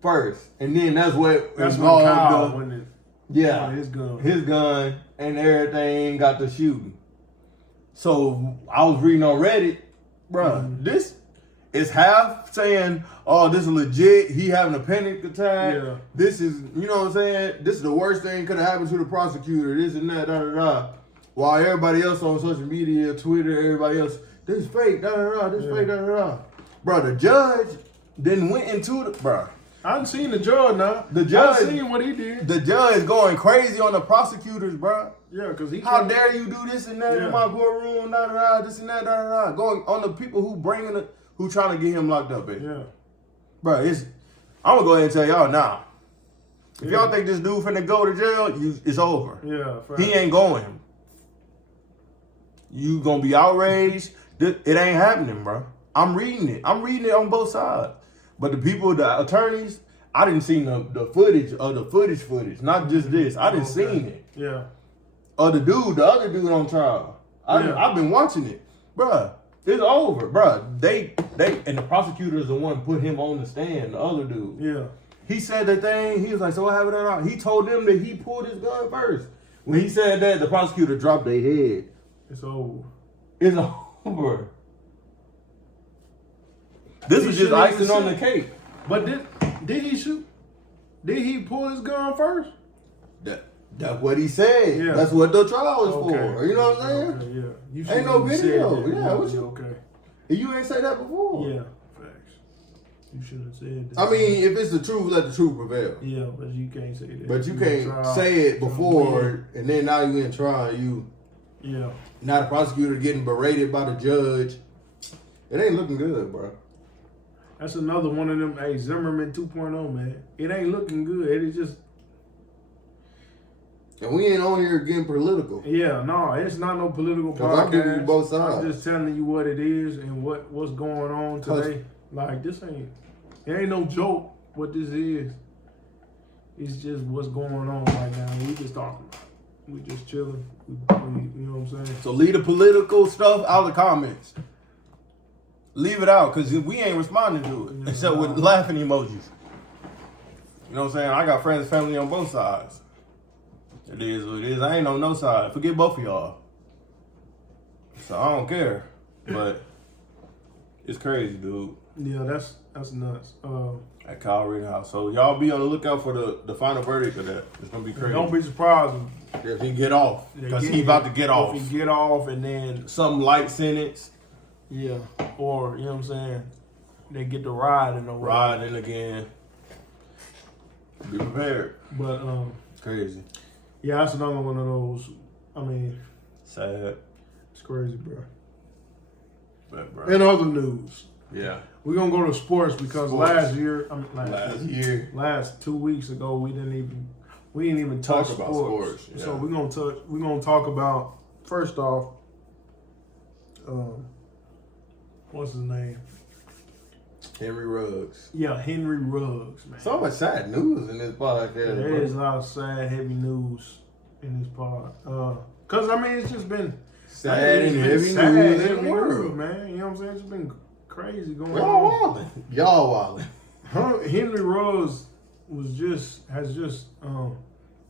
First, and then that's what That's involved when Kyle when it, yeah, his gun, and everything got the shooting. So I was reading on Reddit, bro. This is half saying, "Oh, this is legit. He having a panic attack. Yeah. This is, you know what I'm saying? This is the worst thing could have happened to the prosecutor. This and that, da da da." While everybody else on social media, Twitter, everybody else, this is fake, da da da. This is fake, da da da. Bro, the judge then went into the bro. I done seen the judge now. The judge, I seen what he did. The judge going crazy on the prosecutors, bro. Yeah, because he. How dare you do this and that in my courtroom, da da da, this and that, da da da. Going on the people who trying to get him locked up, Yeah. bro. I'm gonna go ahead and tell y'all now. If y'all think this dude finna go to jail, it's over. Yeah. He ain't going. You gonna be outraged. It ain't happening, bro. I'm reading it on both sides. But the people, the attorneys, I didn't see the footage of the footage, not just this. I didn't seen it. Yeah. Of the other dude on trial. I've been watching it, bruh. It's over, bruh. They and the prosecutor's the one put him on the stand. The other dude. Yeah. He said the thing. He was like, "So what happened?" That he told them that he pulled his gun first. When he said that, the prosecutor dropped their head. It's over. It's over. This is just icing on the cake. But did he shoot? Did he pull his gun first? That's what he said. Yeah. That's what the trial is for. You know what I'm saying? Okay, yeah. Ain't no video. Yeah, what you? Okay. You ain't say that before. Yeah. Facts. You should have said that. I mean, if it's the truth, let the truth prevail. Yeah, but you can't say that. But you can't say it before, and then now you in trial. Yeah. Now the prosecutor getting berated by the judge. It ain't looking good, bro. That's another one of them. Hey, Zimmerman 2.0, man. It ain't looking good. It is just. And we ain't on here getting political. Yeah, no, it's not no political podcast. I give you both sides. I'm just telling you what it is and what's going on today. Like, it ain't no joke what this is. It's just what's going on right now. We just talking about it. We just chilling. We, you know what I'm saying? So leave the political stuff out of the comments. Leave it out, because we ain't responding to it, except with laughing emojis. You know what I'm saying? I got friends and family on both sides. It is what it is. I ain't on no side. Forget both of y'all. So I don't care. But it's crazy, dude. Yeah, that's nuts. At Kyle Rittenhouse. So y'all be on the lookout for the final verdict of that. It's gonna be crazy. Don't be surprised if he get off, because he about to get off. If he get off and then some light sentence. Yeah, or you know what I'm saying, they get to ride in the way. Riding again. Be prepared. But crazy. Yeah, that's another one of those. I mean, sad. It's crazy, bro. But, bro. In other news, yeah, we're gonna go to sports because last 2 weeks ago we didn't even touch about sports. Yeah. So we're gonna talk about, first off, what's his name? Henry Ruggs. Yeah, Henry Ruggs, man. So much sad news in this podcast. There is a lot of sad, heavy news in this pod. Cause I mean, it's just been sad and heavy news in the world, man. You know what I'm saying? It's been crazy going on. Y'all wildin'. Henry Ruggs has just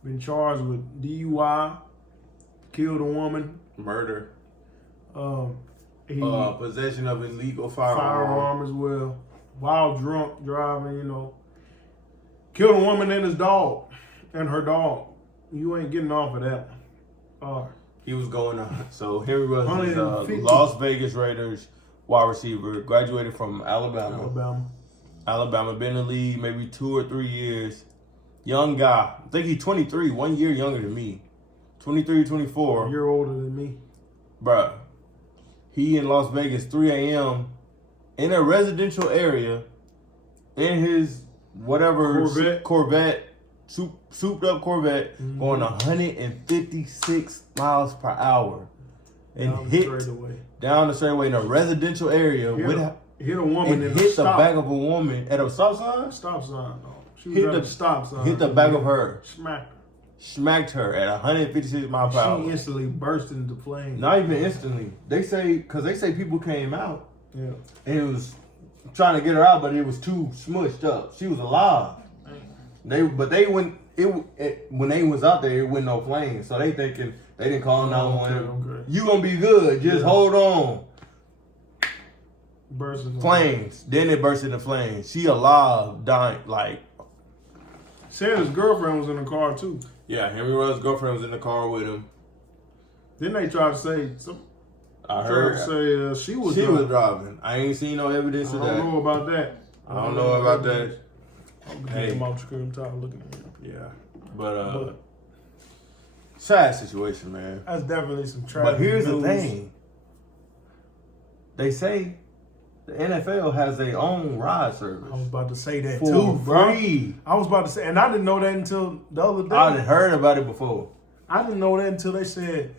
been charged with DUI, killed a woman, murder, possession of illegal firearm as well, while drunk driving. You know, killed a woman and her dog. You ain't getting off of that one. He was going on. So Henry Ruggs is Las Vegas Raiders wide receiver, graduated from Alabama, been in the league maybe 2 or 3 years. Young guy. I think he's 23, 1 year younger than me. 23, 24. A year older than me. Bruh. He in Las Vegas, 3 a.m. in a residential area in his Corvette, souped up Corvette, going 156 miles per hour. And down the straightaway in a residential area hit a woman and hit the back of a woman at a stop sign? Stop sign, no. She was at the stop sign. Hit the back of her. Smacked her at 156 miles per hour. She instantly burst into flames. Not even instantly. They say people came out. Yeah. And it was trying to get her out, but it was too smushed up. She was alive. When they was out there, it wasn't no flames. So they thinking they didn't call 911. Okay. You gonna be good. Just hold on. Burst into flames. Then it burst into flames. She alive, dying like. Said his girlfriend was in the car too. Yeah, Henry Ruggs' girlfriend was in the car with him. Then they tried to say I heard she was driving. I ain't seen no evidence of that. I don't know about that. I don't know about that. I'm getting him off the screen. I'm tired of looking at him. Yeah, but sad situation, man. That's definitely some tragic. But here's news. the thing. They say the NFL has their own ride service. I was about to say that for too, bro. Free. I was about to say, and I didn't know that until the other day. I had heard about it before. I didn't know that until they said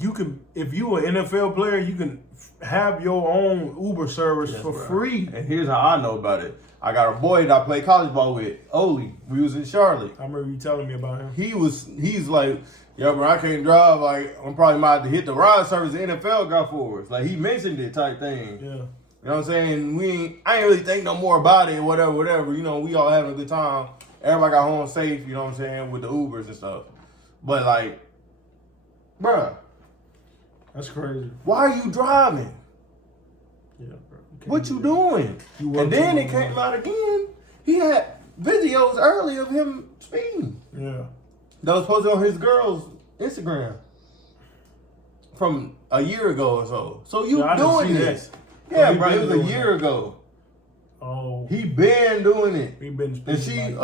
you can, if you an NFL player, you can have your own Uber service for free. And here's how I know about it. I got a boy that I played college ball with, Oli. We was in Charlotte. I remember you telling me about him. He's like, yo, bro, I can't drive. Like, I'm probably might have to hit the ride service the NFL got for us. Like, he mentioned it type thing. Yeah. You know what I'm saying? I ain't really think no more about it, whatever. You know, we all having a good time. Everybody got home safe, you know what I'm saying, with the Ubers and stuff. But, like, bruh. That's crazy. Why are you driving? Yeah, bro. What you doing? And then it came out again. He had videos early of him speeding. Yeah. That was posted on his girl's Instagram from a year ago or so. So you doing this? Yeah, bro. It was a year ago. Oh. He been doing it. He been speeding. And she,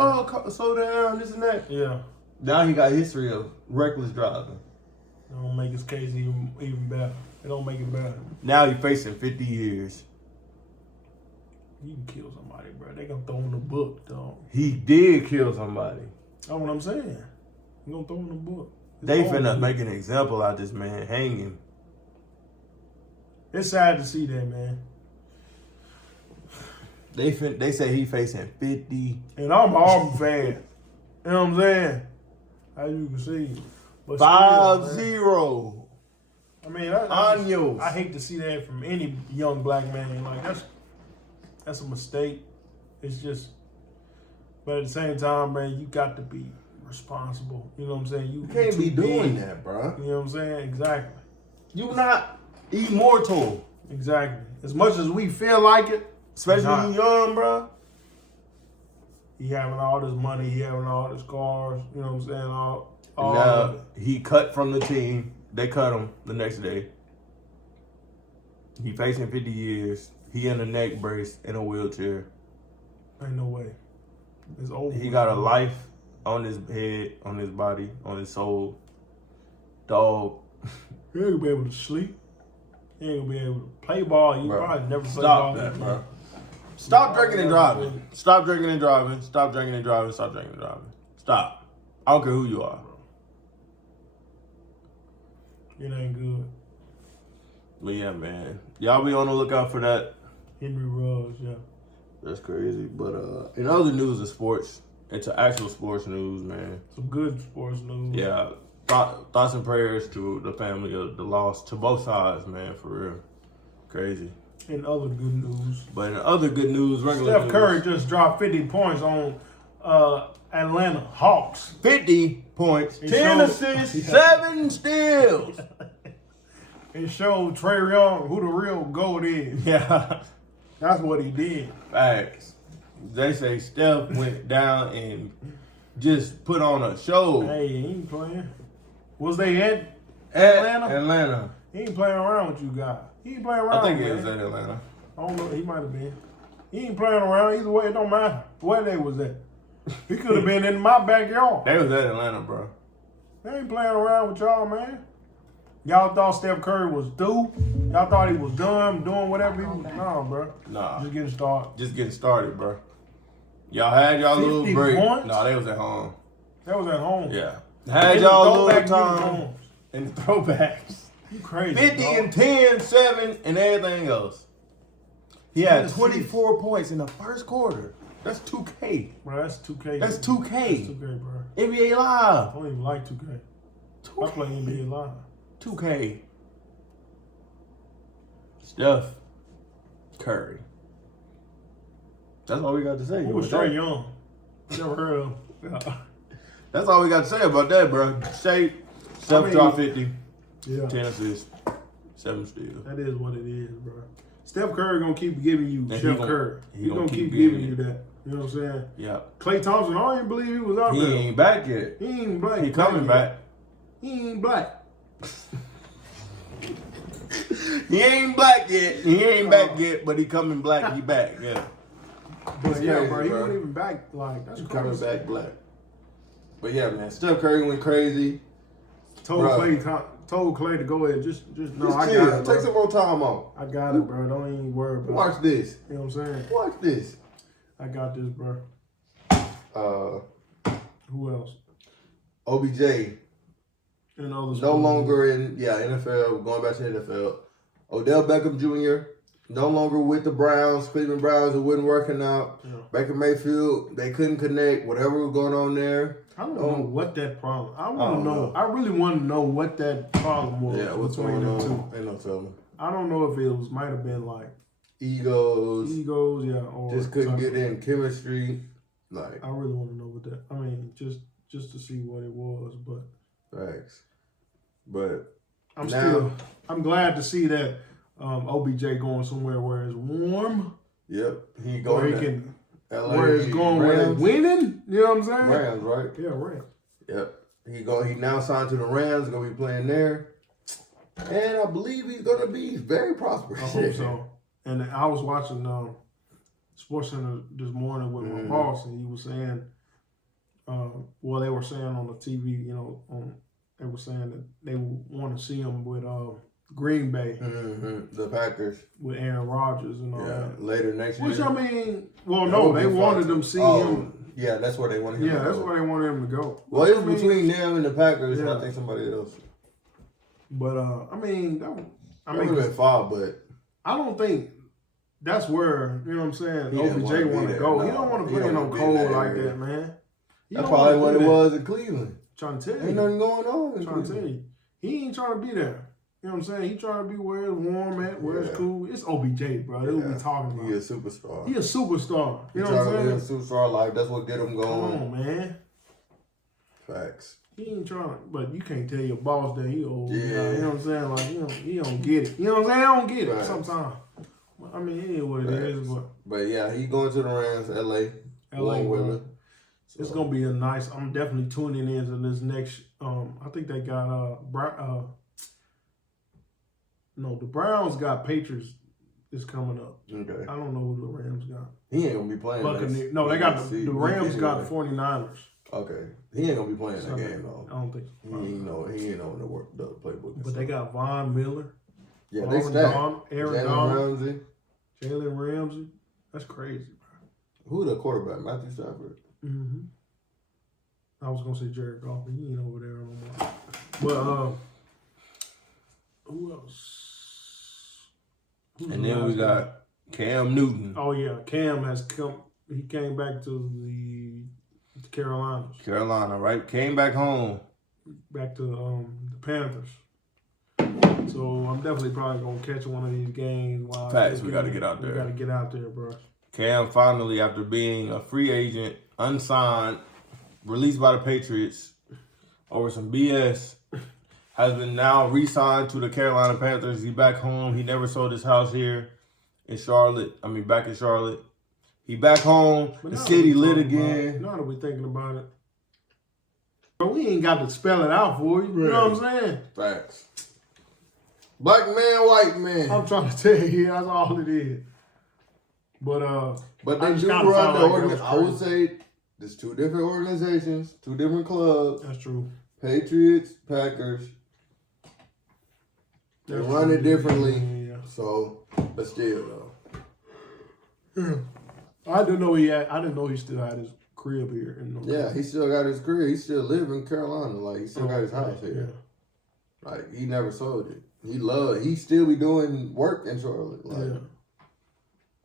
slow down, this and that. Yeah. Now he got a history of reckless driving. It don't make his case even better. It don't make it better. Now he's facing 50 years. You can kill somebody, bro. They gonna throw in the book, dog. He did kill somebody. That's what I'm saying. You gonna throw in the book. They finna make an example out of this man, hanging. It's sad to see that, man. They say he facing 50. And I'm an Auburn fan. You know what I'm saying? As you can see. But 5-0. I mean, I hate to see that from any young black man. Like that's a mistake. It's just, but at the same time, man, you got to be responsible. You know what I'm saying? You can't be doing that, bro. You know what I'm saying? Exactly. You not immortal. Exactly. As much as we feel like it, especially when you young, bro. He having all this money, he having all this cars. You know what I'm saying? All now he cut from the team. They cut him the next day. He facing 50 years. He in a neck brace in a wheelchair. Ain't no way. It's over. He got a life on his head, on his body, on his soul. Dog. He ain't gonna be able to sleep. He ain't gonna be able to play ball. You probably never play Stop ball. that, bro. Stop drinking and driving. Stop drinking and driving. Stop drinking and driving. Stop drinking and driving. Stop. I don't care who you are. It ain't good. But yeah, man. Y'all be on the lookout for that. Henry Ruggs, yeah. That's crazy. But in other news of sports, it's actual sports news, man. Some good sports news. Yeah. Thoughts and prayers to the family of the loss, to both sides, man, for real. Crazy. In other good news. But in other good news, regular Steph news, Curry just dropped 50 points on Atlanta Hawks. 50 points, 10 assists, 7 steals. It showed Trae Young who the real GOAT is. Yeah. That's what he did. Facts. They say Steph went down and just put on a show. Hey, he ain't playing. Was they at Atlanta? Atlanta. He ain't playing around with you guys. He ain't playing around. I think man. it was at Atlanta. I don't know. He might have been. He ain't playing around. Either way, it don't matter where they was at. He could have been in my backyard. They was at Atlanta, bro. They ain't playing around with y'all, man. Y'all thought Steph Curry was through. Y'all thought he was done doing whatever he was. Nah, bro. Nah. Just getting started. Just getting started, bro. Y'all had y'all little break. Points? Nah, they was at home. That was at home. Yeah. Had y'all little time uniforms. in the throwbacks. You crazy. 50 dog. and 10, 7, and everything else. He had 24 points in the first quarter. That's 2K. Bro, that's 2K. That's 2K. That's 2K, bro. NBA I Live. don't even like 2K. I play NBA Live. 2K. Steph Curry. That's all we got to say. Who was Trae Young? Never heard of him. That's all we got to say about that, bro. Steph dropped 50. Yeah. 10 assists. 7 steals. That is what it is, bro. Steph Curry gonna keep giving you Steph Curry. He gonna keep giving you that. You know what I'm saying? Yeah. Klay Thompson, I don't even believe he was out He there. ain't back yet. He ain't black. He coming back. He ain't black. He ain't black yet. He ain't back yet, but he coming black. He back, yeah. But yeah, crazy, bro, he bro. wasn't even back. Like, that's crazy. Coming back black. But yeah, man, Steph Curry went crazy. Told Klay to go ahead. Just no, I chill. got it, bro. Take some more time off. I got it, bro. Don't even worry about it. Watch this. You know what I'm saying? Watch this. I got this, bro. Who else? OBJ. And others. No longer in NFL, going back to the NFL. Odell Beckham Jr. no longer with the Browns, Cleveland Browns. It wasn't working out. Yeah. Baker Mayfield, they couldn't connect. Whatever was going on there. I don't know what that problem. I want to know. I really want to know what that problem was. Yeah, what's between going them on? Ain't no telling. I don't know if it was might have been like Egos, yeah, or just couldn't get in chemistry. Like, I really want to know what that. I mean, just to see what it was, but facts. But I'm glad to see that OBJ going somewhere where it's warm. Yep, he where going. he can. LA, where it's going, where they're winning. You know what I'm saying? Rams, right? Yeah, Rams. Yep. He now signed to the Rams. Gonna be playing there, and I believe he's gonna be very prosperous. I hope so. And I was watching Sports Center this morning with my boss, and he was saying, well, they were saying on the TV, you know, they were saying that they want to see him with Green Bay, the Packers, with Aaron Rodgers and all that. Later next year. Which I mean, well, no, they wanted them to see him. Yeah, that's where they wanted him. Yeah, that's where they wanted him to go. Well, it was between them and the Packers, and I think somebody else. But I mean, I mean, been far, but I don't think that's where, you know what I'm saying, OBJ want to go. He don't want to play in no cold like that, man. That's probably what it was in Cleveland. Trying to tell you. Ain't nothing going on. Trying to tell you. He ain't trying to be there. You know what I'm saying? He trying to be where it's warm at, where it's cool. It's OBJ, bro. That's what we talking about. He a superstar. He a superstar. You know what I'm saying? He a superstar life. That's what get him going. Come on, man. Facts. He ain't trying to, but you can't tell your boss that he old. Yeah. You know what I'm saying? Like, he don't get it. You know what I'm saying? I don't get it sometimes. I mean, it is what it is. But yeah, he going to the Rams, LA. LA, it's gonna be a nice. I'm definitely tuning into this next. I think they got no, the Browns got Patriots is coming up. Okay. I don't know who the Rams got. He ain't gonna be playing. Buccaneers. No, they got the Rams got the 49ers. Okay. He ain't gonna be playing that game though. I don't think so. He ain't know the playbook. But they got Von Miller. Yeah, they stacked. Aaron Donald, Jalen Ramsey. That's crazy, bro. Who the quarterback? Matthew Stafford. Mm-hmm. I was gonna say Jared Goff, but he ain't over there no more. But who else? And then we got Cam Newton. Oh yeah, Cam has come. He came back to the Carolinas. Carolina, right? Came back home. Back to the Panthers. So I'm definitely probably gonna catch one of these games. Facts, we gotta get out there. We gotta get out there, bro. Cam finally, after being a free agent, unsigned, released by the Patriots over some BS, has been now re-signed to the Carolina Panthers. He back home. He never sold his house here in Charlotte. I mean, back in Charlotte. He back home. The city lit again. Now that we thinking about it. But we ain't got to spell it out for you. You know what I'm saying? Facts. Black man, white man. I'm trying to tell you, that's all it is. But they do run the organization. I would say there's two different organizations, two different clubs. That's true. Patriots, Packers. They run it differently. Yeah. So, but still though. Yeah. I didn't know he still had his crib here. Yeah, he still got his crib. He still live in Carolina. Like, he still got his house here. Yeah. Like, he never sold it. He still be doing work in Charlotte. Like, yeah.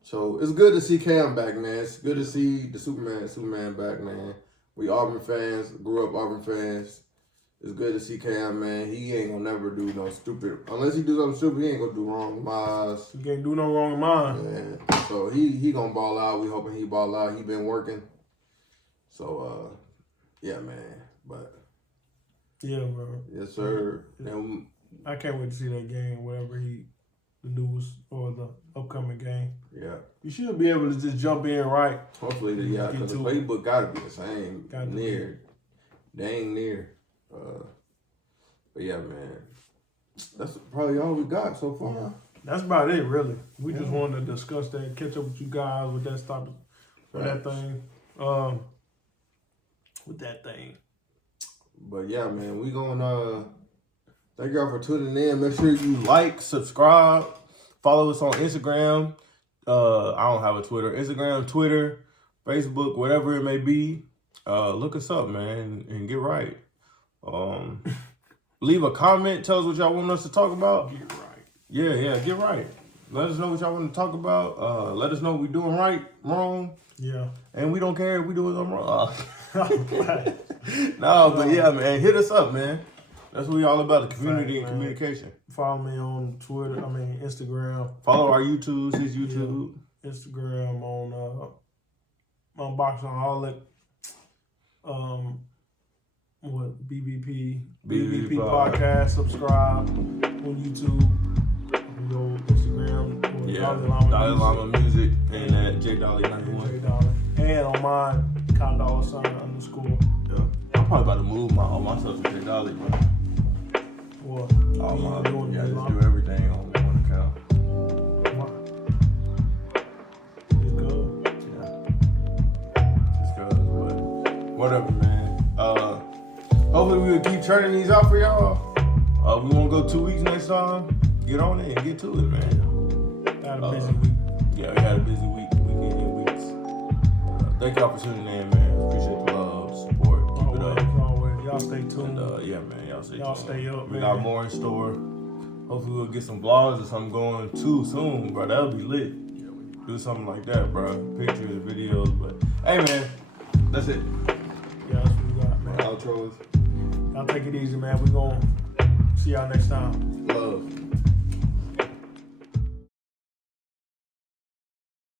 So, it's good to see Cam back, man. It's good to see the Superman back, man. We Auburn fans, grew up Auburn fans. It's good to see Cam, man. He ain't gonna never do no stupid. Unless he do something stupid, he ain't gonna do wrong in my eyes. He can't do no wrong in mine. Man. So he gonna ball out. We hoping he ball out. He been working. So yeah, man. But yeah, bro. Yes, sir. And I can't wait to see that game, whatever the news or the upcoming game. Yeah. You should be able to just jump in right. Hopefully, yeah, because the playbook gotta be the same. Dang near. But yeah, man, that's probably all we got so far. Yeah. That's about it, really. We just wanted to discuss that, catch up with you guys with that stuff, that thing. With that thing. But yeah, man, we gonna thank y'all for tuning in. Make sure you like, subscribe, follow us on Instagram. I don't have a Twitter. Instagram, Twitter, Facebook, whatever it may be. Look us up, man, and get right. Leave a comment. Tell us what y'all want us to talk about. Get right. Yeah, get right. Let us know what y'all want to talk about. Let us know we doing right, wrong. Yeah. And we don't care if we doing something wrong. No, but yeah, man, hit us up, man. That's what we all about, the community and communication. Follow me on Twitter, Instagram. Follow our YouTubes, his YouTube. Yeah. Instagram on Boxaholic. BvB Podcast. Subscribe on YouTube. Go Instagram. Dolly Llama Music and at JDolly91. And on mine, Kyle _. Yeah. I'm probably about to move all my stuff to JDolly, bro. What? All my just do everything on one account. It's good. Yeah. It's good, but whatever, man. Hopefully we'll keep churning these out for y'all. We won't go 2 weeks next time. Get on it and get to it, man. Had a busy week. Yeah, we had a busy weekend and weeks. Thank y'all for tuning in, man. Appreciate the love, support. Keep it up. Always. Y'all stay tuned. And, yeah, man. Y'all stay up, man. We got more in store. Hopefully we'll get some vlogs or something going too soon, bro. That'll be lit. Yeah, we do something like that, bro. Pictures, videos. But hey, man, that's it. Yeah, that's what we got, man. Outros. Y'all take it easy, man. We're going to see y'all next time.